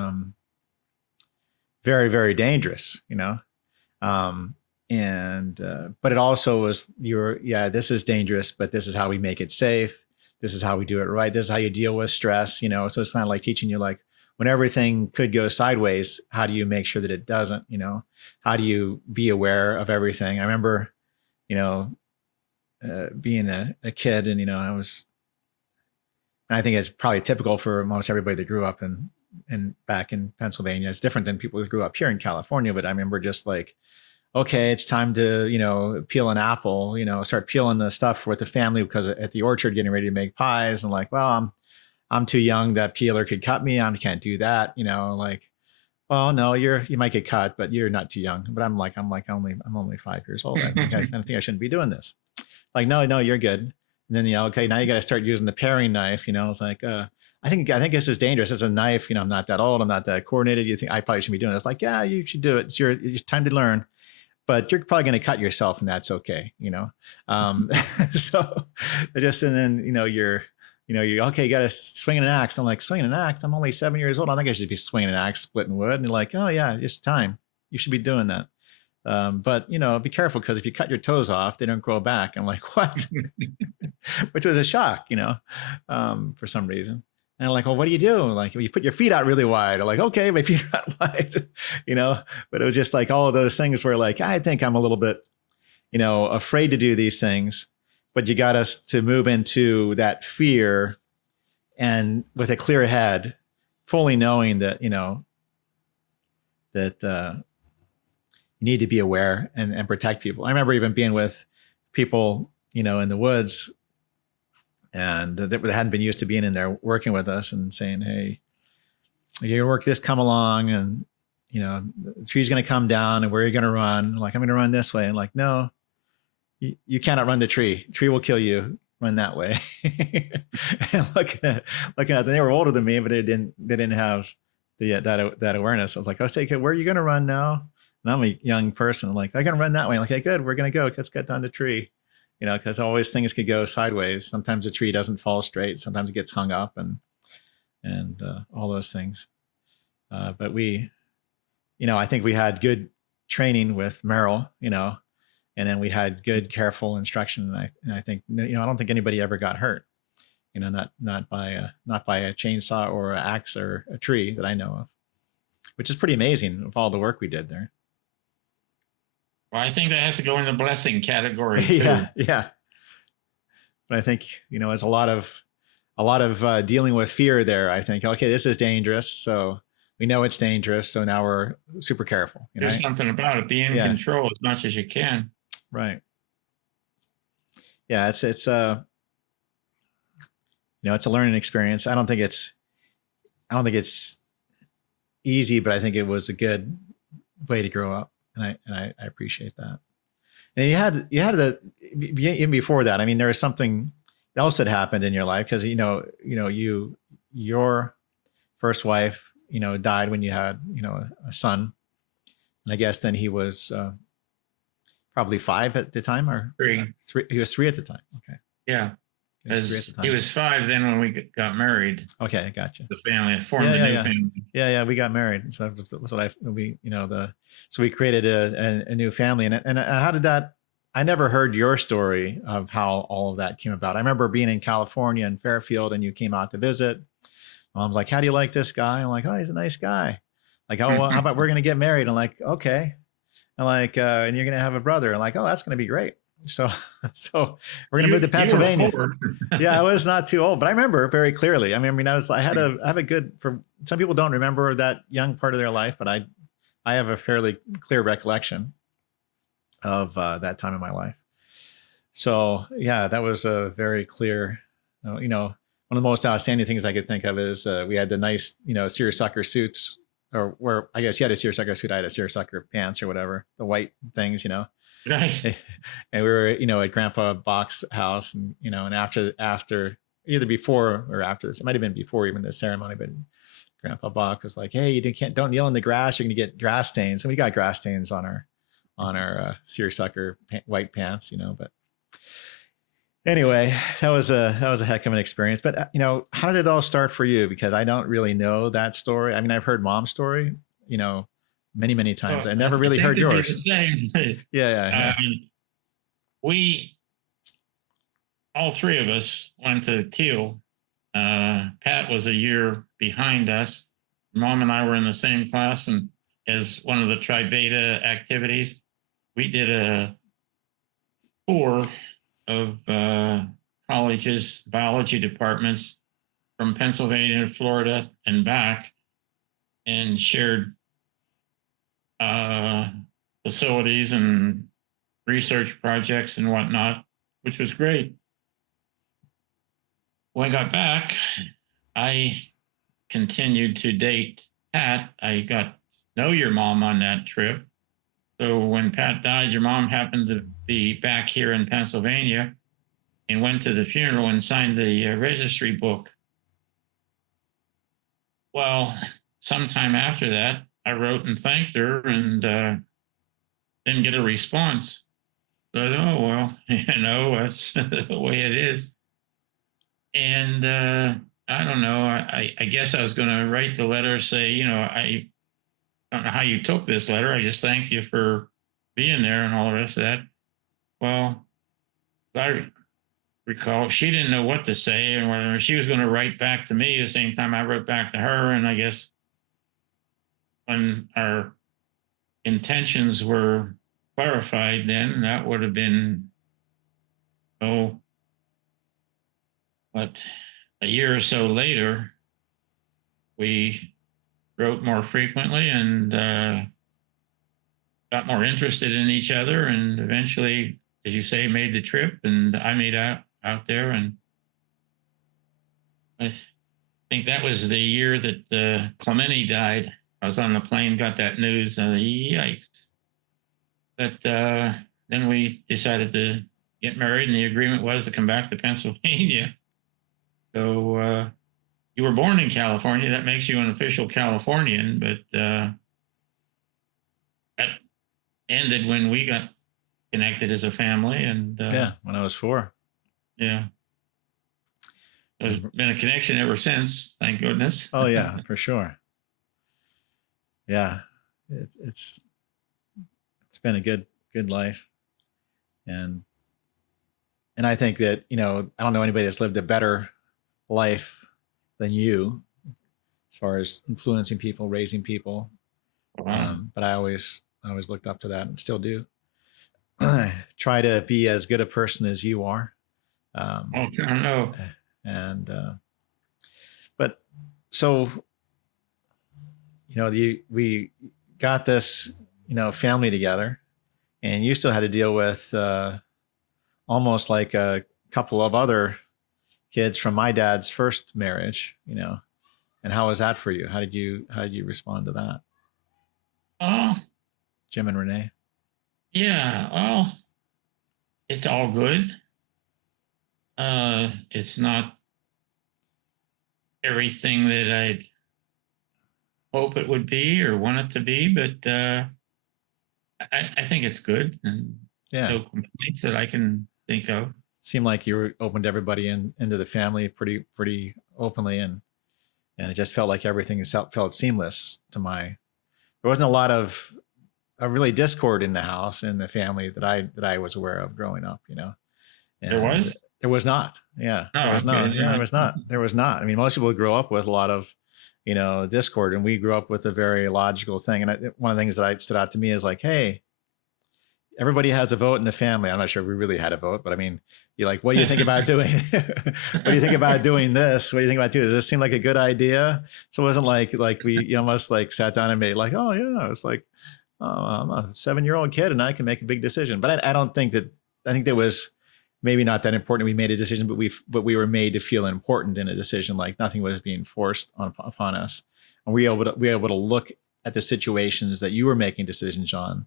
very, very dangerous, And, but it also was this is dangerous, but this is how we make it safe. This is how we do it right. This is how you deal with stress, you know? So it's kind of like teaching you, like, when everything could go sideways, how do you make sure that it doesn't, you know? How do you be aware of everything? I remember, you know, being a kid, and, you know, and I think it's probably typical for most everybody that grew up in back in Pennsylvania. It's different than people that grew up here in California, but I remember just like, okay, it's time to, you know, peel an apple, you know, start peeling the stuff with the family because at the orchard getting ready to make pies. And like, well, I'm too young. That peeler could cut me. I can't do that. You know, like, well, no, you might get cut, but you're not too young. But I'm only 5 years old. I think I shouldn't be doing this. Like, no, you're good. And then, you know, okay, now you got to start using the paring knife. You know, it's like, I think this is dangerous. It's a knife. You know, I'm not that old. I'm not that coordinated. You think I probably shouldn't be doing it? It's like, yeah, you should do it. It's time to learn. But you're probably going to cut yourself, and that's okay, you know? So and then, you know, you're okay, you got to swing an axe. I'm like, swinging an axe? I'm only 7 years old. I think I should be swinging an axe, splitting wood. And you're like, oh yeah, it's time. You should be doing that. But, you know, be careful, because if you cut your toes off, they don't grow back. I'm like, what? Which was a shock, you know, for some reason. And I'm like, well, what do you do? Like, you put your feet out really wide. I'm like, okay, my feet are out wide, you know, but it was just like all of those things where, like, I think I'm a little bit, you know, afraid to do these things, but you got us to move into that fear, and with a clear head, fully knowing that, you know, that you need to be aware and protect people. I remember even being with people, you know, in the woods, and that hadn't been used to being in there working with us, and saying, hey, your work this, come along, and, you know, the tree's going to come down, and where are you going to run? Like, I'm going to run this way. And like, no, you cannot run the tree. The tree will kill you. Run that way. And looking at them, they were older than me, but they didn't have that awareness. I was like, okay, where are you going to run now? And I'm a young person. I'm like, they're going to run that way. I'm like, okay, good. We're going to go. Let's get down the tree. You know, because always things could go sideways. Sometimes the tree doesn't fall straight. Sometimes it gets hung up, and all those things. But we, you know, I think we had good training with Merrill, you know, and then we had good, careful instruction. And I think, you know, I don't think anybody ever got hurt, you know, not by a chainsaw or an axe or a tree that I know of, which is pretty amazing of all the work we did there. Well, I think that has to go in the blessing category too. Yeah. But I think, you know, there's a lot of dealing with fear there. I think, okay, this is dangerous, so we know it's dangerous, so now we're super careful. You know? There's something about it. Be in control as much as you can. Right. Yeah, it's you know, it's a learning experience. I don't think it's easy, but I think it was a good way to grow up. And I appreciate that. And you had even before that. I mean, there was something else that happened in your life, because your first wife, you know, died when you had, you know, a son, and I guess then he was probably 5 at the time, or 3. He was 3 at the time. Okay. Yeah. He was 5 then when we got married. Okay, I gotcha. The family formed a new family. Yeah, we got married. So that's what so we created a new family. And how did that? I never heard your story of how all of that came about. I remember being in California in Fairfield, and you came out to visit. Mom's like, "How do you like this guy?" I'm like, "Oh, he's a nice guy." Like, "Oh, well, how about we're gonna get married?" I'm like, "Okay." And like, and you're gonna have a brother. And like, "Oh, that's gonna be great." So we're gonna move to Pennsylvania. Yeah, I was not too old, but I remember very clearly. I mean, I have a good, for some people don't remember that young part of their life, but I have a fairly clear recollection of that time in my life. So yeah, that was a very clear, you know, one of the most outstanding things I could think of is we had the nice, you know, seersucker suits, or where I guess you had a seersucker suit, I had a seersucker pants or whatever, the white things, you know. Right. And we were, you know, at Grandpa Bock's house, and, you know, and after either before or after this, it might've been before even the ceremony, but Grandpa Bock was like, "Hey, don't kneel in the grass. You're going to get grass stains." And we got grass stains on our seersucker white pants, you know, but anyway, that was a heck of an experience. But, you know, how did it all start for you? Because I don't really know that story. I mean, I've heard Mom's story, you know, many, many times. Well, I never I really think heard it'd be the yours. same. Yeah, yeah, yeah. We all three of us went to Teal. Pat was a year behind us. Mom and I were in the same class, and as one of the Tri Beta activities, we did a tour of colleges, biology departments from Pennsylvania to Florida and back, and shared uh, facilities and research projects and whatnot, which was great. When I got back, I continued to date Pat. I got to know your mom on that trip. So when Pat died, your mom happened to be back here in Pennsylvania and went to the funeral and signed the registry book. Well, sometime after that, I wrote and thanked her and didn't get a response. So I thought, oh, well, that's the way it is. And I don't know. I guess I was going to write the letter, say, I don't know how you took this letter. I just thank you for being there and all the rest of that. Well, I recall she didn't know what to say and whatever. She was going to write back to me the same time I wrote back to her. And I guess when our intentions were clarified, then that would have been, oh, but a year or so later, we wrote more frequently and got more interested in each other, and eventually, as you say, made the trip. And I made out there, and I think that was the year that Clementi died. I was on the plane, got that news. Yikes! But then we decided to get married, and the agreement was to come back to Pennsylvania. So you were born in California. That makes you an official Californian, but that ended when we got connected as a family. And Yeah, when I was 4. yeah, there's been a connection ever since, thank goodness. Oh yeah, for sure. Yeah, it's been a good life, and I think that I don't know anybody that's lived a better life than you, as far as influencing people, raising people. Wow. But I always looked up to that and still do. Try to be as good a person as you are. I don't know. And but so we got this family together, and you still had to deal with almost like a couple of other kids from my dad's first marriage, and how was that for you? How did you respond to that? Oh, Jim and Renee? yeah. Well, it's all good. It's not everything that I'd hope it would be or want it to be, but I think it's good, and Yeah. no complaints that I can think of. Seemed like you were opened everybody into the family pretty openly, and it just felt like everything felt seamless to my. There wasn't a lot of really discord in the house, in the family that I was aware of growing up. And There was? there was not. Yeah, Oh, there was okay. not. Yeah, there was not. There was not. I mean, most people grow up with a lot of discord, and we grew up with a very logical thing. And one of the things that stood out to me is like, hey, everybody has a vote in the family. I'm not sure if we really had a vote, but I mean, you're like, what do you think about doing? What do you think about doing this? What do you think about doing? Does this seem like a good idea? So it wasn't like we almost like sat down and made like, oh yeah, it's like, oh, I'm a 7-year-old kid and I can make a big decision. But I don't think that. I think that was maybe not that important. We made a decision, but we were made to feel important in a decision. Like nothing was being forced upon us, and we were able to look at the situations that you were making decisions on,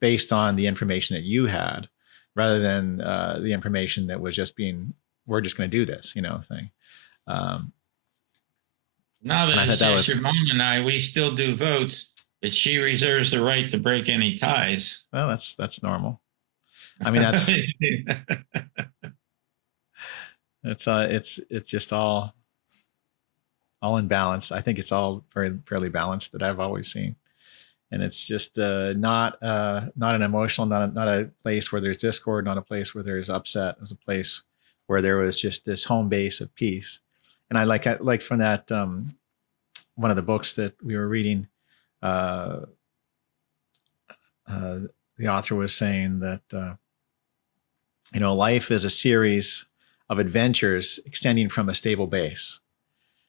based on the information that you had, rather than the information that was just being, we're just going to do this, thing. Now that And I thought it's that just was, your mom and I, we still do votes, but she reserves the right to break any ties. well, that's normal. I mean, it's just all in balance. I think it's all fairly balanced that I've always seen. And it's just not an emotional, not a place where there's discord, not a place where there's upset. It was a place where there was just this home base of peace. And I like from that one of the books that we were reading, uh, uh, the author was saying that life is a series of adventures extending from a stable base.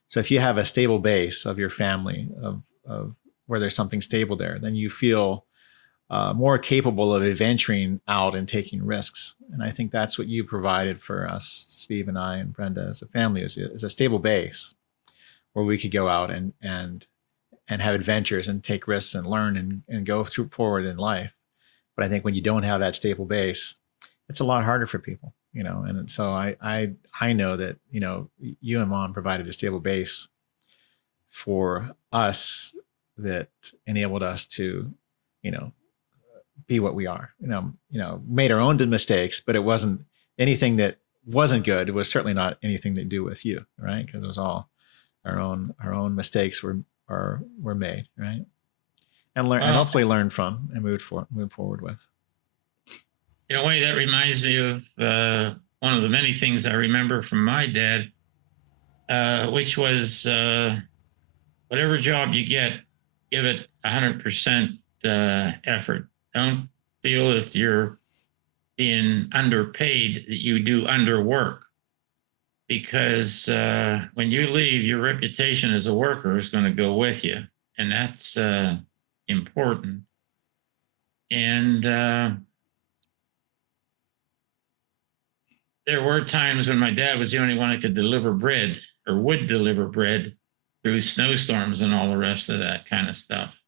So if you have a stable base of your family, of where there's something stable there, then you feel more capable of adventuring out and taking risks. And I think that's what you provided for us, Steve and I and Brenda, as a family, is a stable base where we could go out and have adventures and take risks and learn and go through forward in life. But I think when you don't have that stable base, it's a lot harder for people, And so I know that, you and Mom provided a stable base for us that enabled us to, you know, be what we are. Made our own mistakes, but it wasn't anything that wasn't good. It was certainly not anything to do with you, right? Because it was all our own mistakes were made, right? And learn and Well, hopefully learn from and move forward with. in a way, that reminds me of one of the many things I remember from my dad, which was whatever job you get, give it 100% effort. Don't feel if you're being underpaid that you do underwork, because when you leave, your reputation as a worker is going to go with you, and that's important. And there were times when my dad was the only one that could deliver bread or would deliver bread through snowstorms and all the rest of that kind of stuff.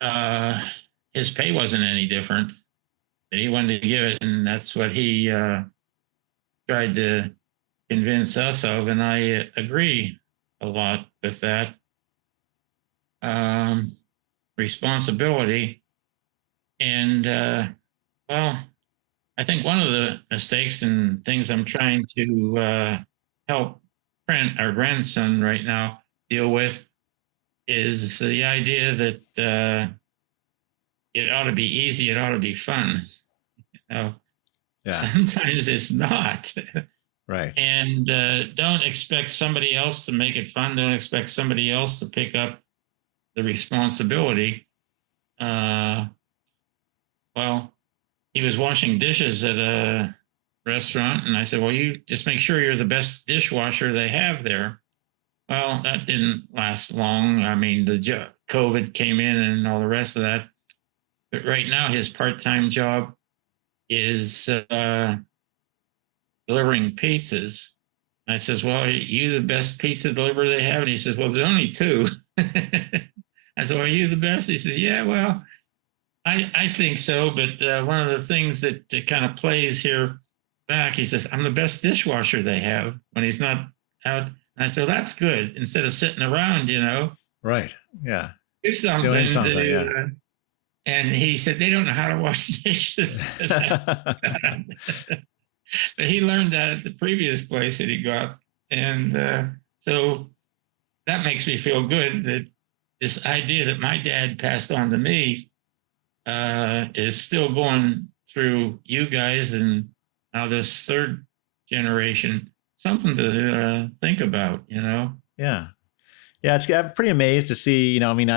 Uh, his pay wasn't any different, but he wanted to give it, and that's what he tried to convince us of, and I agree a lot with that. Um, Responsibility, and well, I think one of the mistakes and things I'm trying to help Trent, our grandson, right now deal with is the idea that it ought to be easy, it ought to be fun. You know, Yeah. sometimes it's not. Right. And don't expect somebody else to make it fun. Don't expect somebody else to pick up the responsibility. Uh, well, he was washing dishes at a restaurant, and I said, "Well, you just make sure you're the best dishwasher they have there." Well, that didn't last long. I mean, COVID came in and all the rest of that. But right now, his part-time job is delivering pizzas. I says, "Well, are you the best pizza deliverer they have?" And he says, "Well, there's only two." I said, "Well, are you the best?" He says, "Yeah, well, I think so, but one of the things that kind of plays here back, he says, I'm the best dishwasher they have when he's not out." And I said, well, that's good. Instead of sitting around, Right. Yeah. do Doing something something. to. Yeah. And he said, they don't know how to wash dishes. But he learned that at the previous place that he got. And so that makes me feel good that this idea that my dad passed on to me is still going through you guys and now this third generation. Something to think about. Yeah. Yeah. I'm pretty amazed to see, I mean,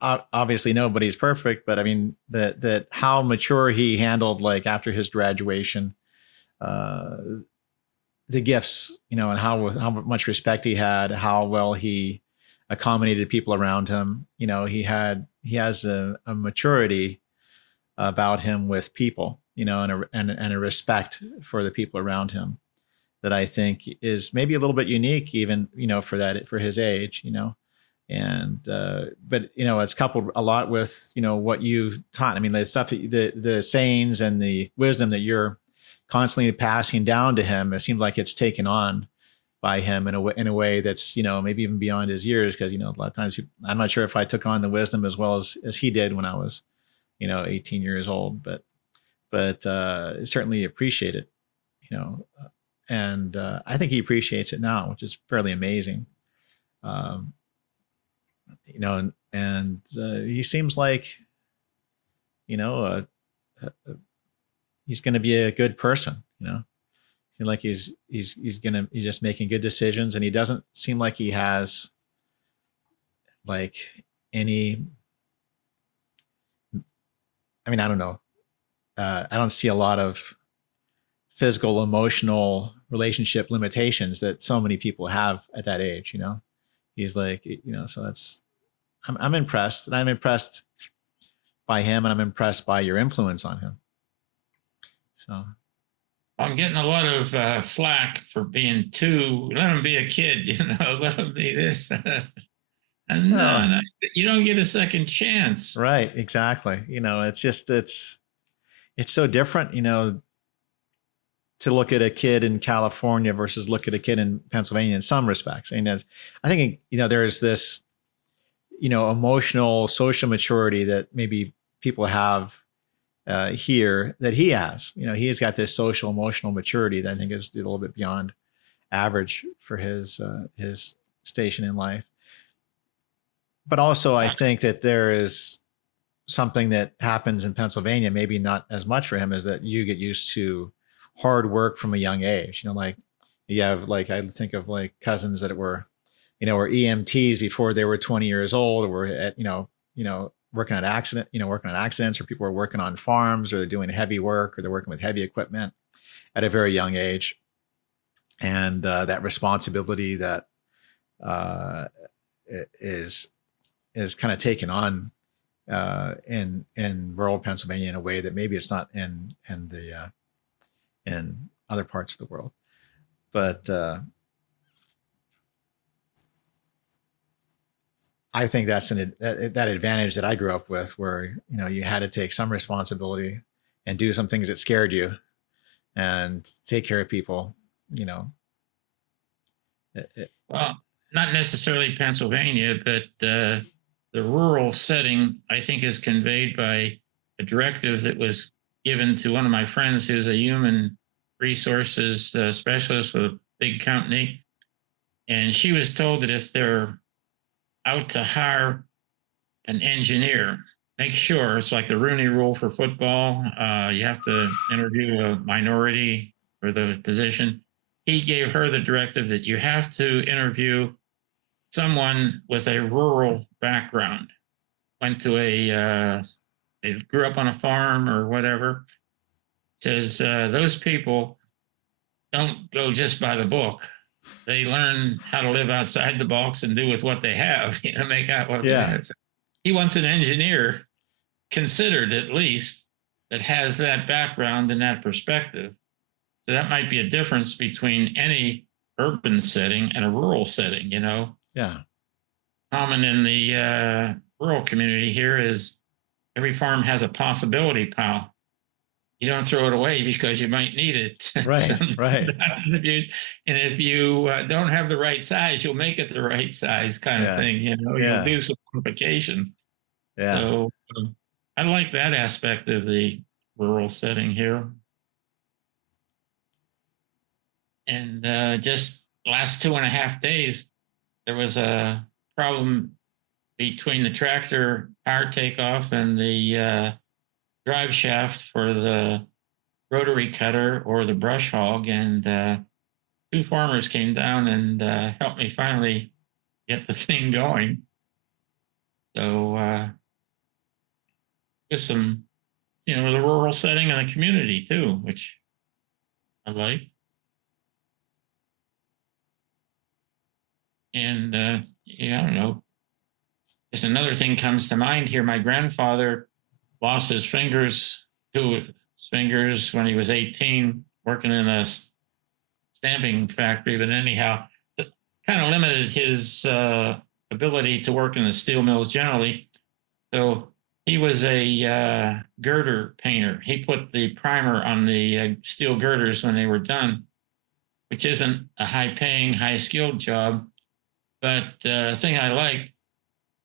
obviously nobody's perfect, but I mean that how mature he handled, like, after his graduation, uh, the gifts, and how much respect he had, how well he accommodated people around him. He has a maturity about him with people, and a respect for the people around him that I think is maybe a little bit unique, even, for his age, and but it's coupled a lot with what you've taught. I mean, the stuff, the sayings and the wisdom that you're constantly passing down to him. It seems like it's taken on by him in a way that's maybe even beyond his years, because a lot of times I'm not sure if I took on the wisdom as well as he did when I was 18 years old, but certainly appreciate it, you know and I think he appreciates it now, which is fairly amazing. um, and and he seems like, you know, he's going to be a good person. You know, seem like he's just making good decisions, and he doesn't seem like he has like any. I mean, I don't know. I don't see a lot of physical, emotional relationship limitations that so many people have at that age. You know, he's like, you know, so that's, I'm impressed, and I'm impressed by him, and I'm impressed by your influence on him. So I'm getting a lot of flack for being too, let him be a kid, you know, let him be this. And well, no, you don't get a second chance. right, exactly. You know, it's just it's so different, you know, to look at a kid in California versus look at a kid in Pennsylvania in some respects. I mean, I think, you know, there's this, you know, emotional, social maturity that maybe people have here that he has. You know, he's got this social, emotional maturity that I think is a little bit beyond average for his station in life. But also, I think that there is something that happens in Pennsylvania, maybe not as much for him, is that you get used to hard work from a young age. You know, like you have, like, I think of like cousins that were, you know, were EMTs before they were 20 years old, or were at, working on accidents, or people were working on farms, or they're doing heavy work, or they're working with heavy equipment at a very young age. And that responsibility that uh, is kind of taken on in rural Pennsylvania in a way that maybe it's not in other parts of the world. But I think that's that advantage that I grew up with, where, you know, you had to take some responsibility and do some things that scared you and take care of people. You know, Well, not necessarily Pennsylvania, but the rural setting, I think, is conveyed by a directive that was given to one of my friends who's a human resources specialist with a big company. And she was told that if they're out to hire an engineer, make sure it's like the Rooney Rule for football. You have to interview a minority for the position. He gave her the directive that you have to interview someone with a rural background, went to they grew up on a farm or whatever. Says those people don't go just by the book. They learn how to live outside the box and do with what they have, you know, make out what they yeah, have. He wants an engineer, considered at least, that has that background and that perspective. So that might be a difference between any urban setting and a rural setting, you know. yeah, Common in the rural community here is every farm has a possibility pile. You don't throw it away because you might need it. right, right, And if you don't have the right size, you'll make it the right size, kind of yeah, thing. You know, you'll yeah, do some modifications. yeah. So I like that aspect of the rural setting here. And just last 2.5 days, there was a problem between the tractor power takeoff and the drive shaft for the rotary cutter or the brush hog. And two farmers came down and helped me finally get the thing going. So just some, you know, the rural setting and the community too, which I like. And yeah, I don't know. Just another thing comes to mind here. My grandfather lost his fingers, two of his fingers, when he was 18, working in a stamping factory. But anyhow, it kind of limited his ability to work in the steel mills generally. So he was a girder painter. He put the primer on the steel girders when they were done, which isn't a high paying, high skilled job. But the thing I liked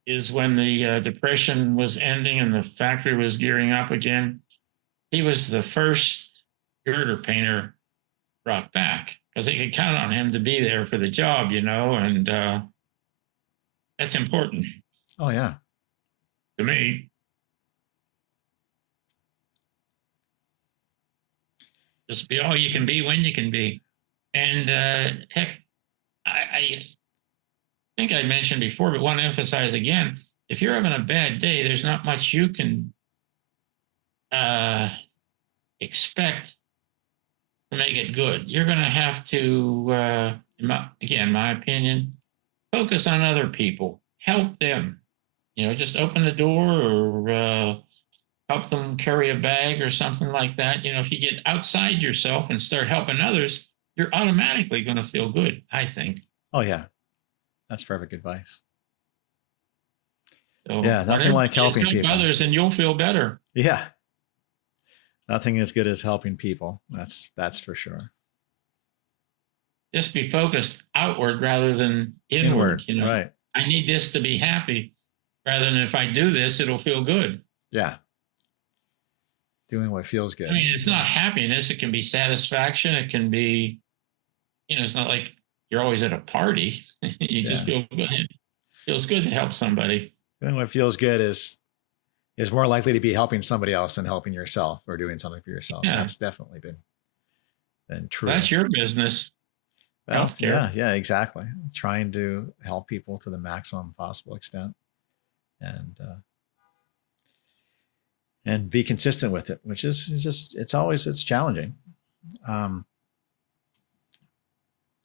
is when the depression was ending and the factory was gearing up again, he was the first girder painter brought back because they could count on him to be there for the job, you know, and that's important. Oh yeah, to me. Just be all you can be when you can be. And heck, I think I mentioned before, but want to emphasize again, if you're having a bad day, there's not much you can uh, expect to make it good. You're going to have to, again, my opinion, focus on other people, help them. Just open the door or help them carry a bag or something like that. If you get outside yourself and start helping others, you're automatically going to feel good, I think. Oh yeah, that's perfect advice. So yeah, nothing like helping help people. others, and you'll feel better. Yeah, nothing as good as helping people. That's for sure. Just be focused outward rather than inward. Right. I need this to be happy, rather than if I do this, it'll feel good. Yeah. Doing what feels good. I mean, it's not happiness. It can be satisfaction. It can be, it's not like you're always at a party. You just feel good. It feels good to help somebody. Doing what feels good is more likely to be helping somebody else than helping yourself or doing something for yourself. Yeah. That's definitely been true. That's your business. Well, healthcare. Yeah, exactly. Trying to help people to the maximum possible extent, and be consistent with it, which is just it's challenging.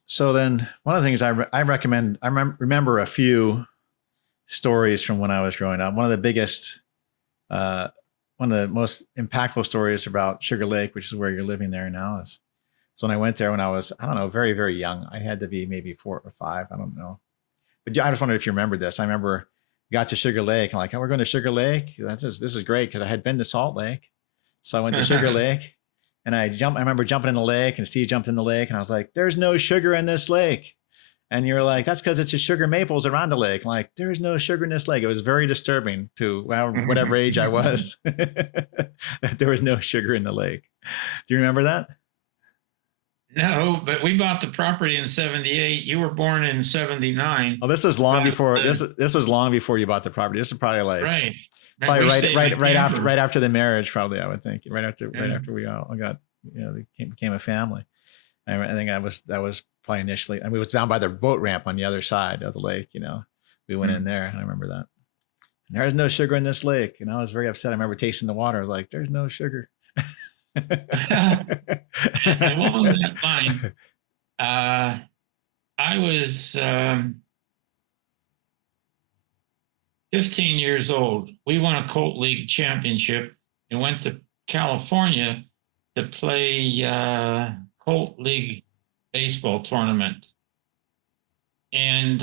So then one of the things I recommend, I remember a few stories from when I was growing up. One of the most impactful stories about Sugar Lake, which is where you're living there now, is so when I went there when I was, I don't know, very, very young. I had to be maybe 4 or 5. I don't know. But I just wondered if you remember this. I remember got to Sugar Lake and like, oh, we're going to Sugar Lake. This is great because I had been to Salt Lake. So I went to Sugar Lake and I remember jumping in the lake and Steve jumped in the lake and I was like, there's no sugar in this lake. And you're like, that's because it's just sugar maples around the lake. Like, there's no sugar in this lake. It was very disturbing to whatever age I was that there was no sugar in the lake. Do you remember that? No, but we bought the property in 78. You were born in 79. Oh, this was long before this was long before you bought the property. This is probably like right after the marriage, probably, I would think. Right after we all got, became a family. I think that was probably initially. I mean, it was down by the boat ramp on the other side of the lake, We went in there and I remember that. And there's no sugar in this lake. And I was very upset. I remember tasting the water, like, there's no sugar. Along that line, I was 15 years old. We won a Colt League championship and went to California to play Colt League baseball tournament. And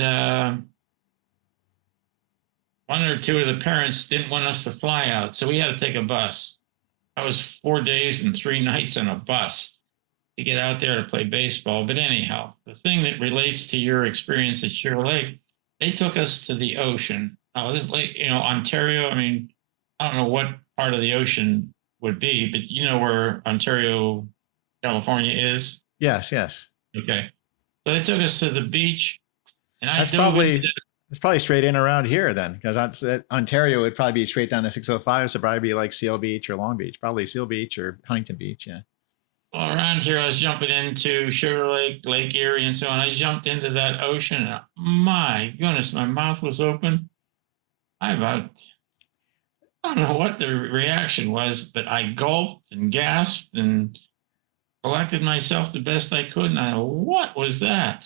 one or two of the parents didn't want us to fly out, so we had to take a bus. I was 4 days and 3 nights on a bus to get out there to play baseball. But anyhow, the thing that relates to your experience at Sugar Lake, they took us to the ocean. This lake, Ontario. I mean, I don't know what part of the ocean would be, but you know where Ontario, California is? Yes. Okay. So they took us to the beach, and it's probably straight in around here then, because Ontario would probably be straight down to 605, so probably be like Seal Beach or Long Beach, probably Seal Beach or Huntington Beach, yeah. Well, around here, I was jumping into Sugar Lake, Lake Erie, and so on. I jumped into that ocean. And my goodness, my mouth was open. I don't know what the reaction was, but I gulped and gasped and collected myself the best I could. And I thought, what was that?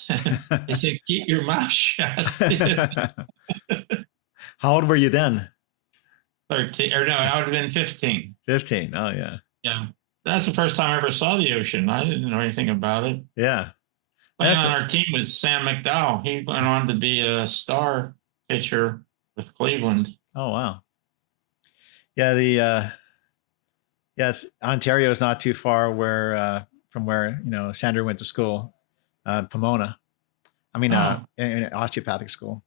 They said, keep your mouth shut. How old were you then? 13, or no, I would have been 15. 15. Oh, yeah. Yeah. That's the first time I ever saw the ocean. I didn't know anything about it. Yeah. Playing on our team was Sam McDowell. He went on to be a star pitcher with Cleveland. Oh, wow. Yeah, Ontario is not too far from where Sandra went to school, Pomona. I mean, in osteopathic school.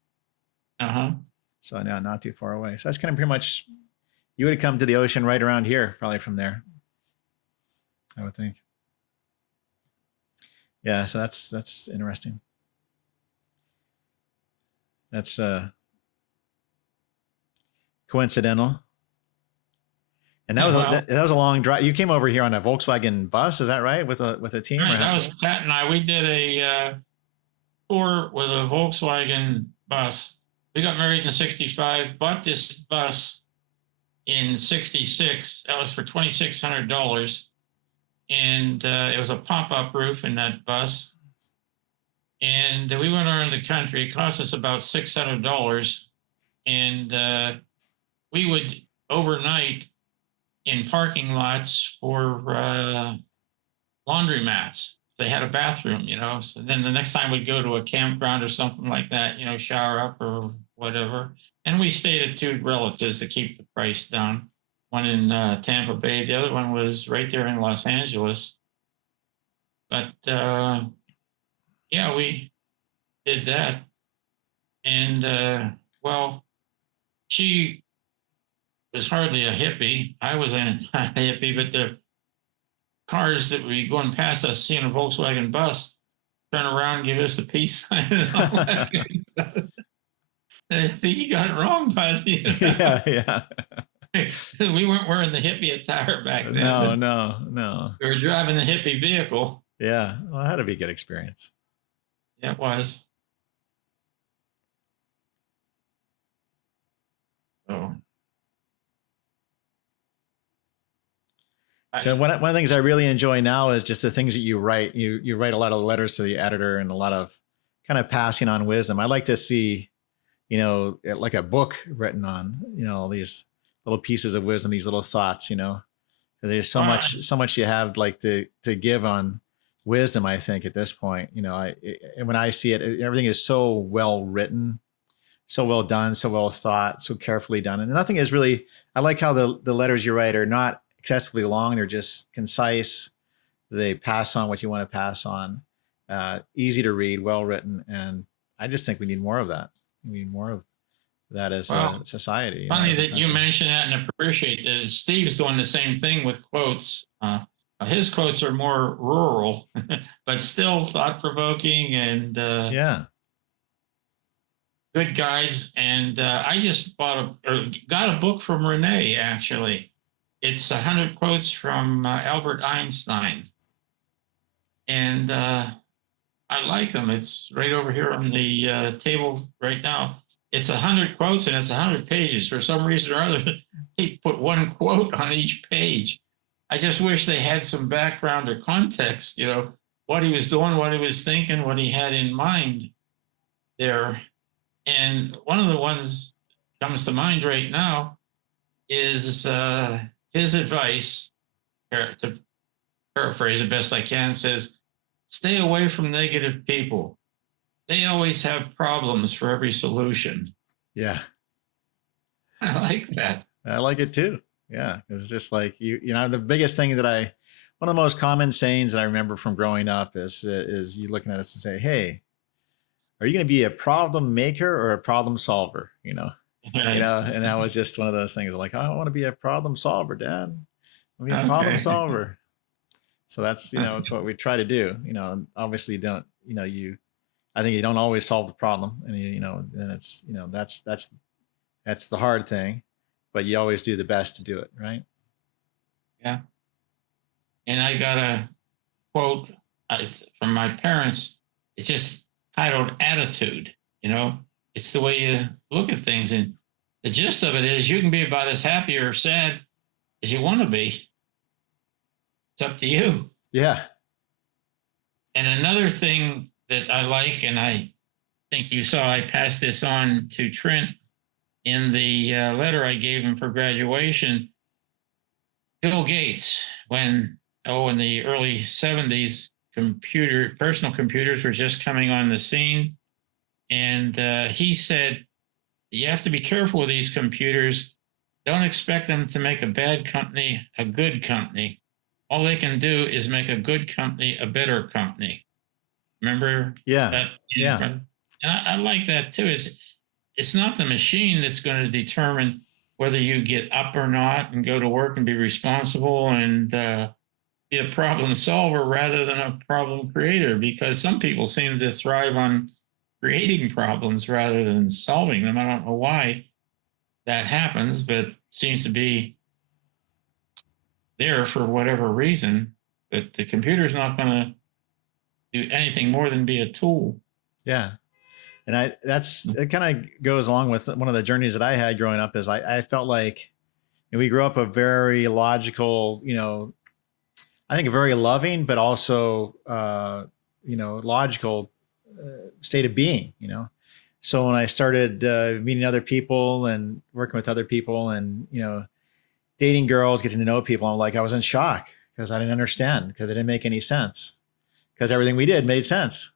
So no, not too far away. So that's kind of pretty much. You would have come to the ocean right around here, probably from there, I would think. Yeah, so that's interesting. That's Coincidental. And that Yeah, was well, that was a long drive. You came over here on a Volkswagen bus, is that right? With a team, or right, how? that was Pat and I. We did a tour with a Volkswagen bus. We got married in '65. Bought this bus in '66. That was for $2,600, and it was a pop-up roof in that bus. And we went around the country. It cost us about $600, and we would overnight in parking lots for laundromats. They had a bathroom, So then the next time we'd go to a campground or something like that, shower up or whatever. And we stayed at two relatives to keep the price down. One in Tampa Bay, the other one was right there in Los Angeles. But yeah, we did that. And well, she was hardly a hippie. I was not a hippie, but the cars that would be going past us, seeing a Volkswagen bus, turn around, give us the peace sign and all that good stuff. I think you got it wrong, bud. Yeah, yeah. We weren't wearing the hippie attire back then. No, But no. we were driving the hippie vehicle. Yeah. Well, that had to be a good experience. Yeah, it was. So, So one of the things I really enjoy now is just the things that you write. You write a lot of letters to the editor and a lot of kind of passing on wisdom. I like to see, like a book written on, all these little pieces of wisdom, these little thoughts, There's so much you have like to give on wisdom, I think at this point. When I see it, everything is so well written, so well done, so well thought, so carefully done. And nothing is really, I like how the letters you write are not excessively long. They're just concise. They pass on what you want to pass on. Easy to read, well written. And I just think we need more of that. We need more of that as a society. Funny that you mention that and appreciate it. Steve's doing the same thing with quotes. His quotes are more rural, but still thought-provoking and yeah. Good guys. And I just got a book from Renee, actually. It's 100 quotes from Albert Einstein. And I like them. It's right over here on the table right now. It's 100 quotes and it's 100 pages. For some reason or other, he put one quote on each page. I just wish they had some background or context, what he was doing, what he was thinking, what he had in mind there. And one of the ones that comes to mind right now is his advice, to paraphrase the best I can, says, stay away from negative people. They always have problems for every solution. Yeah. I like that. I like it too. Yeah. It's just like, the biggest thing that one of the most common sayings that I remember from growing up is you looking at us and say, hey, are you going to be a problem maker or a problem solver? And that was just one of those things like, I don't want to be a problem solver, Dad. I be a problem solver. So that's, it's what we try to do, obviously don't, I think you don't always solve the problem and, and it's, that's the hard thing, but you always do the best to do it. Right. Yeah. And I got a quote from my parents. It's just titled Attitude. It's the way you look at things. And the gist of it is you can be about as happy or sad as you want to be. It's up to you. Yeah. And another thing that I like, and I think you saw, I passed this on to Trent in the letter I gave him for graduation. Bill Gates, in the early 70s, personal computers were just coming on the scene. And he said, you have to be careful with these computers. Don't expect them to make a bad company a good company. All they can do is make a good company a better company. Remember? Yeah. That? Yeah. And I like that too. It's not the machine that's going to determine whether you get up or not and go to work and be responsible and be a problem solver rather than a problem creator, because some people seem to thrive on creating problems rather than solving them. I don't know why that happens, but seems to be there for whatever reason. But the computer's not going to do anything more than be a tool. Yeah. And it kind of goes along with one of the journeys that I had growing up is I felt like we grew up a very logical, I think a very loving, but also, logical state of being, So when I started meeting other people and working with other people and, dating girls, getting to know people, I was in shock because I didn't understand, because it didn't make any sense, because everything we did made sense.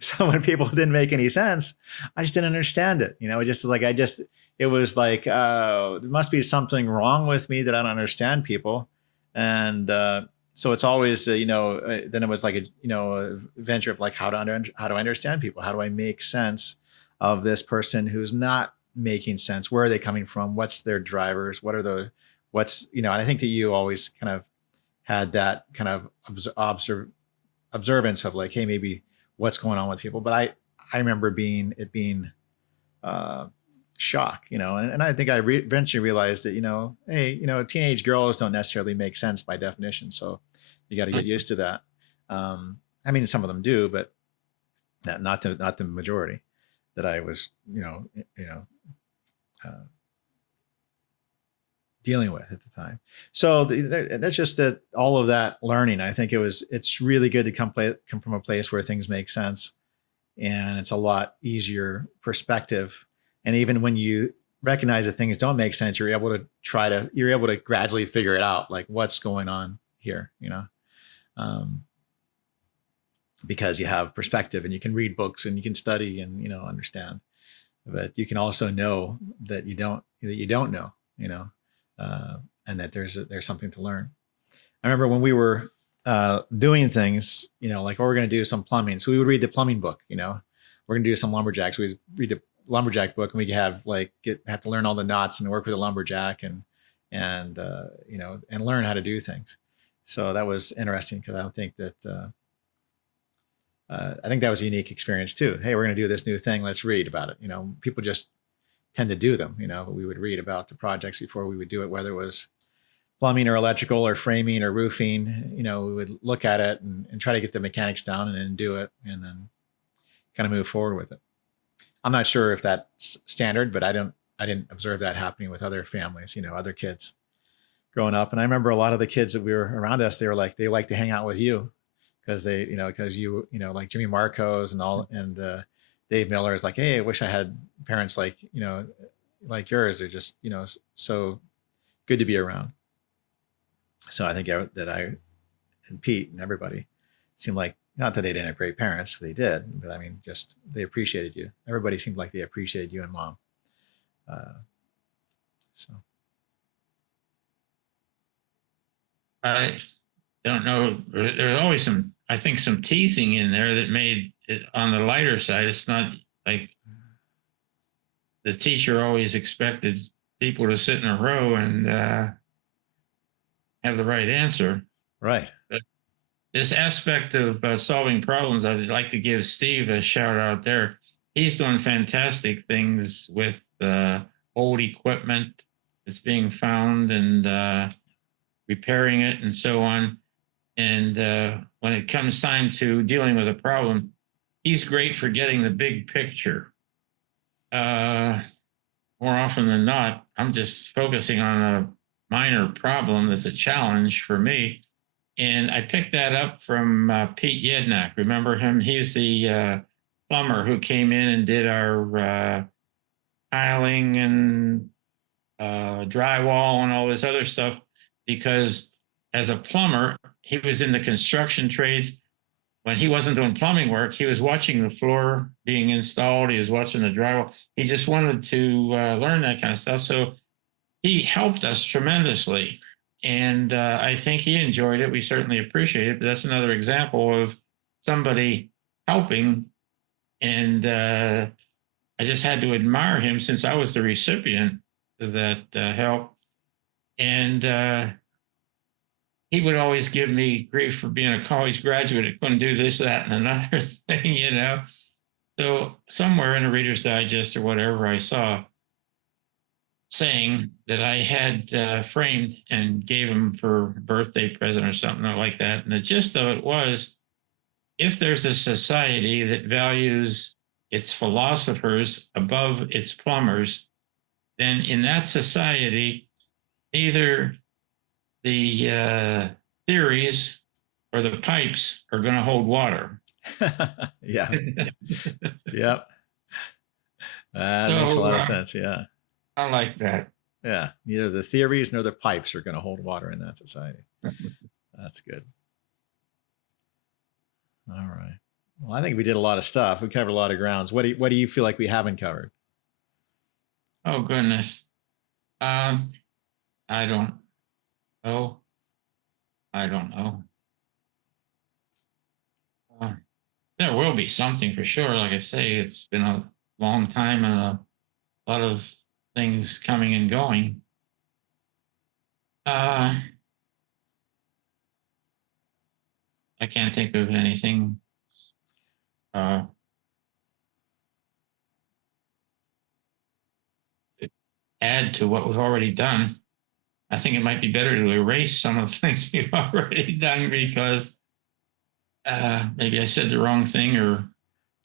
So when people didn't make any sense, I just didn't understand it. It was like, there must be something wrong with me that I don't understand people. And so it's always, then it was like a venture of like, how do I understand people? How do I make sense of this person who's not making sense? Where are they coming from? What's their drivers? And I think that you always kind of had that kind of observance of like, hey, maybe what's going on with people. But I remember being shock, and I think I eventually realized that, hey, teenage girls don't necessarily make sense by definition. So you got to get used to that. I mean, some of them do, but not the majority that I was, dealing with at the time. So that's just that, all of that learning. I think it's really good to come from a place where things make sense, and it's a lot easier perspective. And even when you recognize that things don't make sense, you're able to gradually figure it out, like what's going on here, because you have perspective and you can read books and you can study and, understand. But you can also know that you don't know, and that there's something to learn. I remember when we were doing things, like, we're going to do some plumbing. So we would read the plumbing book, we're going to do some lumberjacks. We read the lumberjack book, and we have to learn all the knots and work with a lumberjack and learn how to do things. So that was interesting, because I think that, I think that was a unique experience too. Hey, we're going to do this new thing. Let's read about it. People just tend to do them, but we would read about the projects before we would do it, whether it was plumbing or electrical or framing or roofing. We would look at it and try to get the mechanics down and then do it, and then kind of move forward with it. I'm not sure if that's standard, but I didn't observe that happening with other families, other kids growing up. And I remember a lot of the kids that we were around us, they like to hang out with you, because because you like Jimmy Marcos and all, and Dave Miller is like, hey, I wish I had parents like like yours. They're just so good to be around. So I think that I and Pete and everybody seemed like, not that they didn't have great parents, they did, but I mean, just they appreciated you. Everybody seemed like they appreciated you and mom. So I don't know. There's always some teasing in there that made it on the lighter side. It's not like the teacher always expected people to sit in a row and have the right answer. right. But this aspect of solving problems, I'd like to give Steve a shout out there. He's doing fantastic things with old equipment that's being found, and repairing it and so on. And when it comes time to dealing with a problem, he's great for getting the big picture. More often than not, I'm just focusing on a minor problem that's a challenge for me. And I picked that up from Pete Yednak. Remember him? He's the plumber who came in and did our tiling and drywall and all this other stuff. Because as a plumber, he was in the construction trades. When he wasn't doing plumbing work, he was watching the floor being installed. He was watching the drywall. He just wanted to learn that kind of stuff. So he helped us tremendously. And I think he enjoyed it. We certainly appreciate it. But that's another example of somebody helping. And I just had to admire him, since I was the recipient of that help. And he would always give me grief for being a college graduate. I couldn't do this, that, and another thing. So somewhere in a Reader's Digest or whatever, I saw saying that I had framed and gave him for a birthday present or something like that. And the gist of it was, if there's a society that values its philosophers above its plumbers, then in that society, either the theories or the pipes are going to hold water. Yeah. Yep. That makes a So lot of sense. Yeah. I like that. Yeah. Neither the theories nor the pipes are going to hold water in that society. That's good. All right. Well, I think we did a lot of stuff. We covered a lot of grounds. What do you feel like we haven't covered? Oh goodness. Um, I don't know. I don't know. Uh, there will be something for sure. Like I say, it's been a long time and a lot of things coming and going. Uh, I can't think of anything. Uh, to add to what we've already done. I think it might be better to erase some of the things we've already done because maybe I said the wrong thing or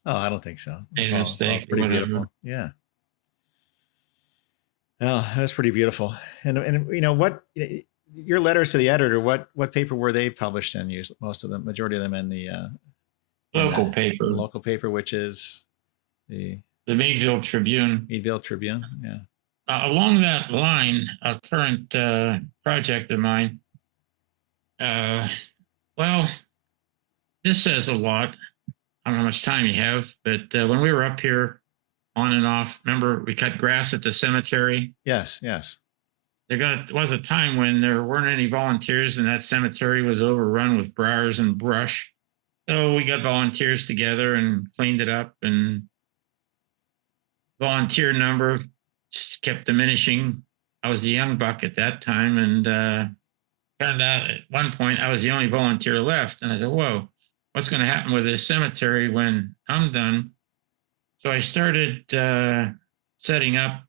Oh, I don't think so. made a It's all mistake or pretty whatever. beautiful. Yeah. Oh, that's pretty beautiful. And you know what? Your letters to the editor. What paper were they published in? Usually, most of them, majority of them, in the Local paper, local paper, which is the the Mayville Tribune. Meadville Tribune. Yeah. Along that line, a current project of mine. Uh, well, this says a lot. I don't know how much time you have, but when we were up here on and off, remember we cut grass at the cemetery? Yes. Yes. Was a time when there weren't any volunteers and that cemetery was overrun with briars and brush. So we got volunteers together and cleaned it up, and volunteer number just kept diminishing. I was the young buck at that time, and found out at one point I was the only volunteer left. And I said, whoa, what's going to happen with this cemetery when I'm done? So I started setting up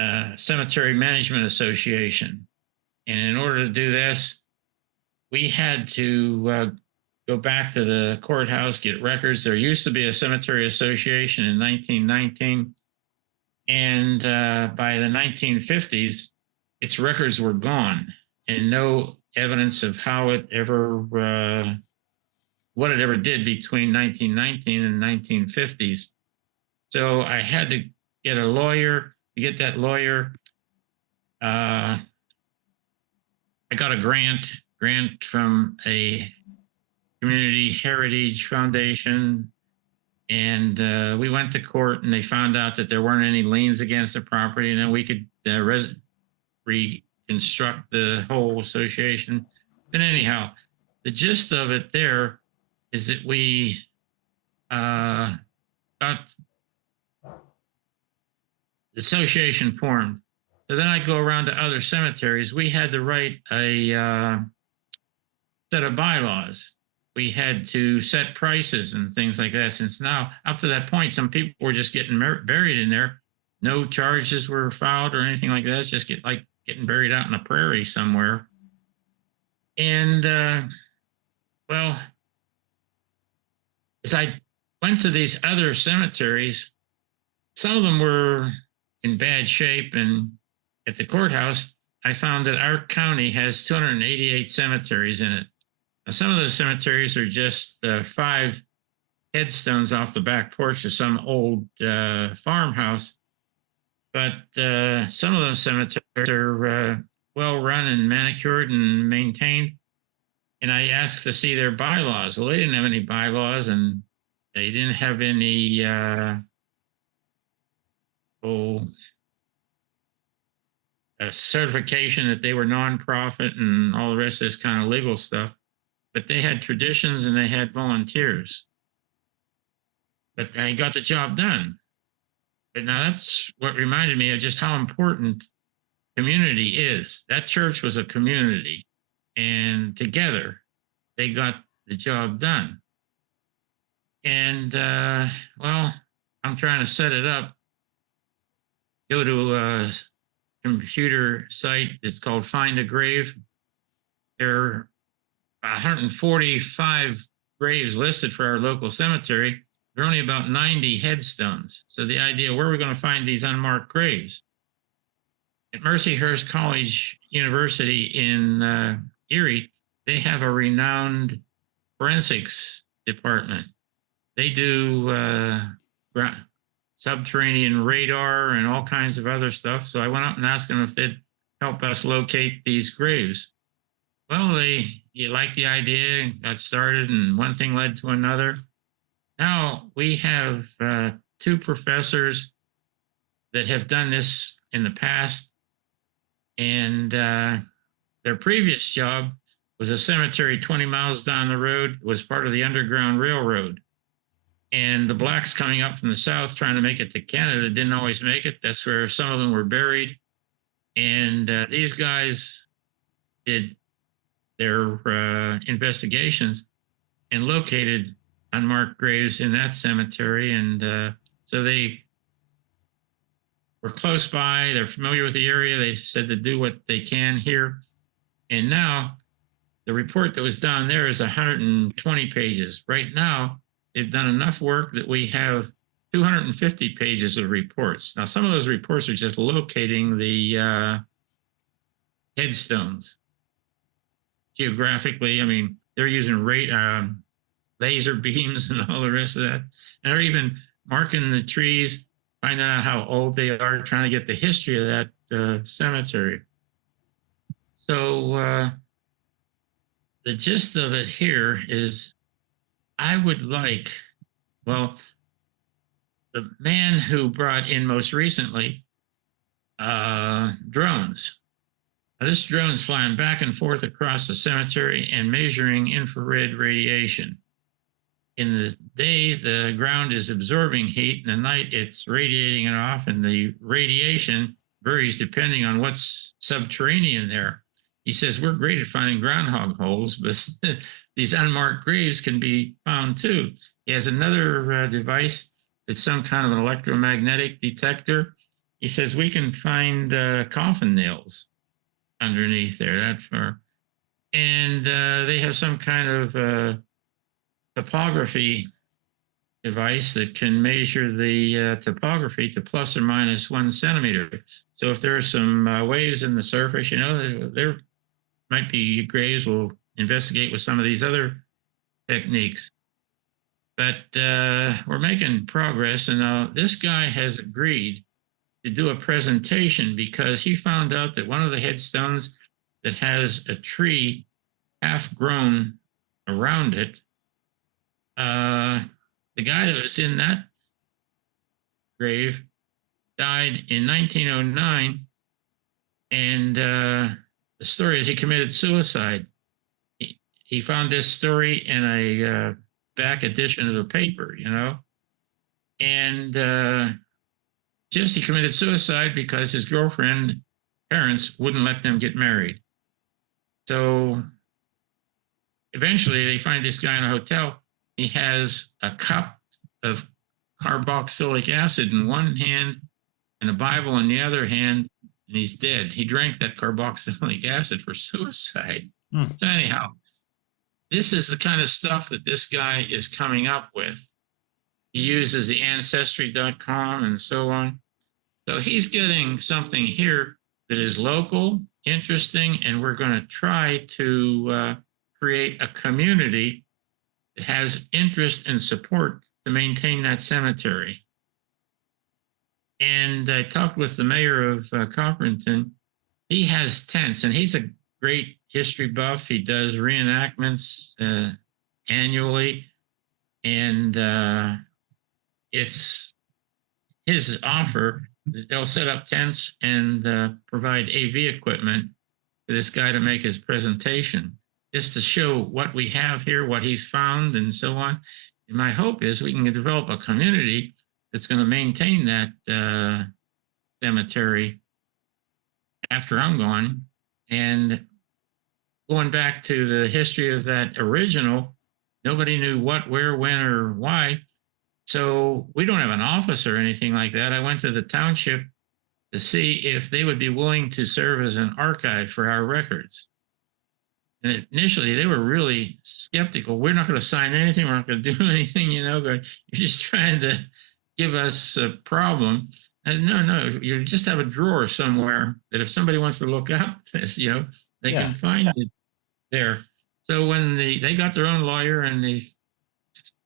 a cemetery management association. And in order to do this, we had to go back to the courthouse, get records. There used to be a cemetery association in 1919. And by the 1950s, its records were gone and no evidence of how it ever, what it ever did between 1919 and 1950s. So I had to get a lawyer. To get that lawyer, I got a grant from a community heritage foundation, and we went to court, and they found out that there weren't any liens against the property, and then we could reconstruct the whole association. But anyhow, the gist of it there is that we got the association formed. So then I go around to other cemeteries. We had to write a set of bylaws. We had to set prices and things like that. Since now, up to that point, some people were just getting buried in there. No charges were filed or anything like that. It's just getting buried out in the prairie somewhere. And well, as I went to these other cemeteries, some of them were in bad shape. And at the courthouse, I found that our county has 288 cemeteries in it. Now, some of those cemeteries are just 5 headstones off the back porch of some old farmhouse. But some of those cemeteries are well run and manicured and maintained. And I asked to see their bylaws. Well, they didn't have any bylaws, and they didn't have any a certification that they were nonprofit and all the rest of this kind of legal stuff. But they had traditions and they had volunteers. But I got the job done. But now that's what reminded me of just how important community is. That church was a community, and together they got the job done. And well, I'm trying to set it up. Go to a computer site. It's called Find a Grave. There are 145 graves listed for our local cemetery. There are only about 90 headstones. So the idea, where are we going to find these unmarked graves? At Mercyhurst College University in Erie, they have a renowned forensics department. They do subterranean radar and all kinds of other stuff. So I went up and asked them if they'd help us locate these graves. Well, you like the idea, got started, and one thing led to another. Now we have two professors that have done this in the past, and their previous job was a cemetery 20 miles down the road. It was part of the Underground Railroad. And the blacks coming up from the south trying to make it to Canada didn't always make it. That's where some of them were buried. And these guys did their investigations and located unmarked graves in that cemetery. And so they were close by. They're familiar with the area. They said to do what they can here. And now the report that was down there is 120 pages. Right now, they've done enough work that we have 250 pages of reports. Now, some of those reports are just locating the headstones geographically. I mean, they're using laser beams and all the rest of that. And they're even marking the trees, finding out how old they are, trying to get the history of that cemetery. So the gist of it here is I would like, well, the man who brought in most recently drones. Now, this drone's flying back and forth across the cemetery and measuring infrared radiation. In the day, the ground is absorbing heat. In the night, it's radiating it off, and the radiation varies depending on what's subterranean there. He says, we're great at finding groundhog holes, but these unmarked graves can be found too. He has another device that's some kind of an electromagnetic detector. He says, we can find coffin nails underneath there, that far. And they have some kind of topography device that can measure the topography to plus or minus 1 centimeter. So if there are some waves in the surface, there might be graves. We'll investigate with some of these other techniques. But we're making progress, and this guy has agreed to do a presentation because he found out that one of the headstones that has a tree half grown around it, the guy that was in that grave died in 1909, and the story is he committed suicide. He found this story in a back edition of a paper, and just he committed suicide because his girlfriend parents wouldn't let them get married. So eventually they find this guy in a hotel. He has a cup of carboxylic acid in one hand and a Bible in the other hand, and he's dead. He drank that carboxylic acid for suicide. So anyhow, this is the kind of stuff that this guy is coming up with. He uses the ancestry.com and so on. So he's getting something here that is local, interesting, and we're going to try to create a community that has interest and support to maintain that cemetery. And I talked with the mayor of Copperton. He has tents, and he's a great history buff. He does reenactments annually, and it's his offer. They'll set up tents and provide AV equipment for this guy to make his presentation, just to show what we have here, what he's found, and so on. And my hope is we can develop a community that's going to maintain that cemetery after I'm gone. And going back to the history of that original, Nobody knew what, where, when, or why. So we don't have an office or anything like that. I went to the township to see if they would be willing to serve as an archive for our records. And initially, they were really skeptical. We're not going to sign anything. We're not going to do anything, but you're just trying to give us a problem. And no, you just have a drawer somewhere that if somebody wants to look up this, they can find it there. So when they got their own lawyer and they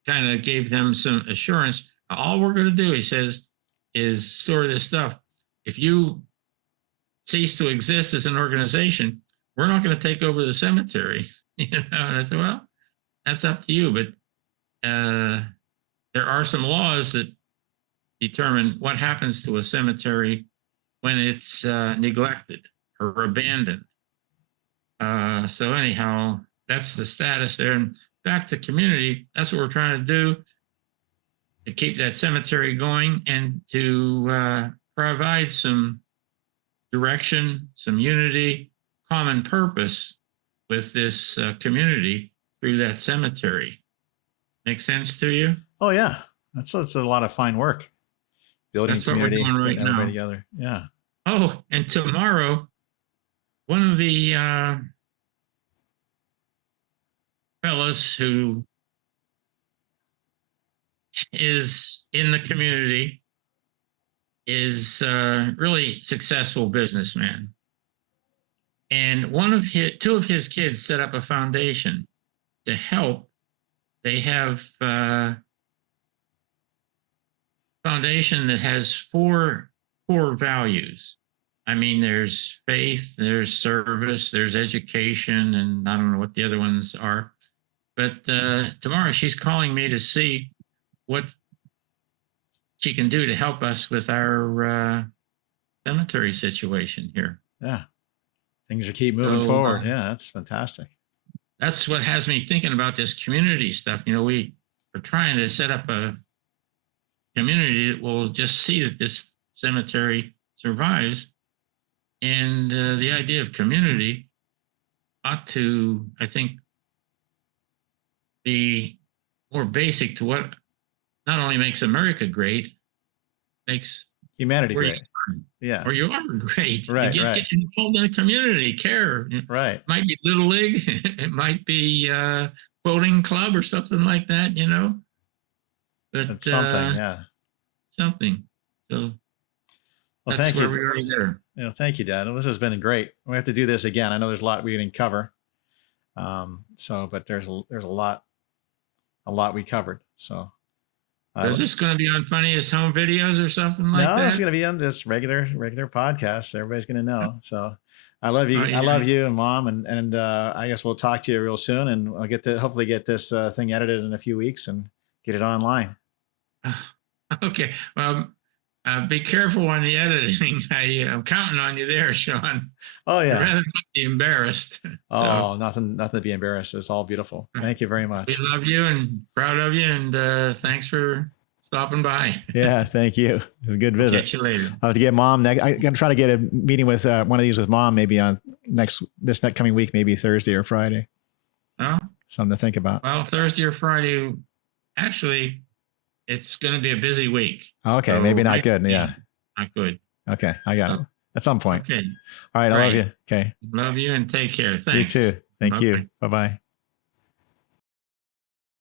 kind of gave them some assurance, all we're going to do, he says, is store this stuff. If you cease to exist as an organization, we're not going to take over the cemetery. And I said, well, that's up to you. But there are some laws that determine what happens to a cemetery when it's neglected or abandoned. So anyhow, that's the status there. And back to community, that's what we're trying to do, to keep that cemetery going and to provide some direction, some unity, common purpose with this community through that cemetery. Make sense to you? Oh yeah, that's a lot of fine work. Building That's community, what we're doing right getting everybody now. together. Yeah. Oh, and tomorrow, one of the fellows who is in the community is really successful businessman. And two of his kids set up a foundation to help. They have a foundation that has 4 core values. I mean, there's faith, there's service, there's education, and I don't know what the other ones are. But tomorrow she's calling me to see what she can do to help us with our cemetery situation here. Yeah. Things are keep moving forward. Yeah, that's fantastic. That's what has me thinking about this community stuff. We're trying to set up a community that will just see that this cemetery survives. And the idea of community ought to, I think, be more basic to what not only makes America great, makes humanity great. Yeah. Or you are great. Right. You get involved in the community, care. Right. It might be Little League. It might be quoting club or something like that, But it's something, yeah. Something. So well, that's where we are there. Thank you, Dad. Well, this has been great. We have to do this again. I know there's a lot we didn't cover. But there's a lot we covered. So is this going to be on Funniest Home Videos or something like that? No, it's going to be on just regular podcasts. Everybody's going to know. So I love you. I love you and Mom. And I guess we'll talk to you real soon, and I'll hopefully get this thing edited in a few weeks and get it online. Okay. Well, be careful on the editing. I'm counting on you there, Shawn. Oh yeah. I'd rather not be embarrassed. Oh, nothing to be embarrassed. It's all beautiful. Thank you very much. We love you and proud of you, and thanks for stopping by. Yeah, thank you. It was a good visit. Catch you later. I have to get Mom. I'm gonna try to get a meeting with one of these with Mom, maybe on this coming week, maybe Thursday or Friday. Oh, something to think about. Well, Thursday or Friday, actually, it's going to be a busy week. Okay, so maybe not good. Yeah, not good. Okay, I got it. At some point. Okay. All right, I love you. Okay. Love you and take care. Thanks. You too. Thank you. Bye-bye.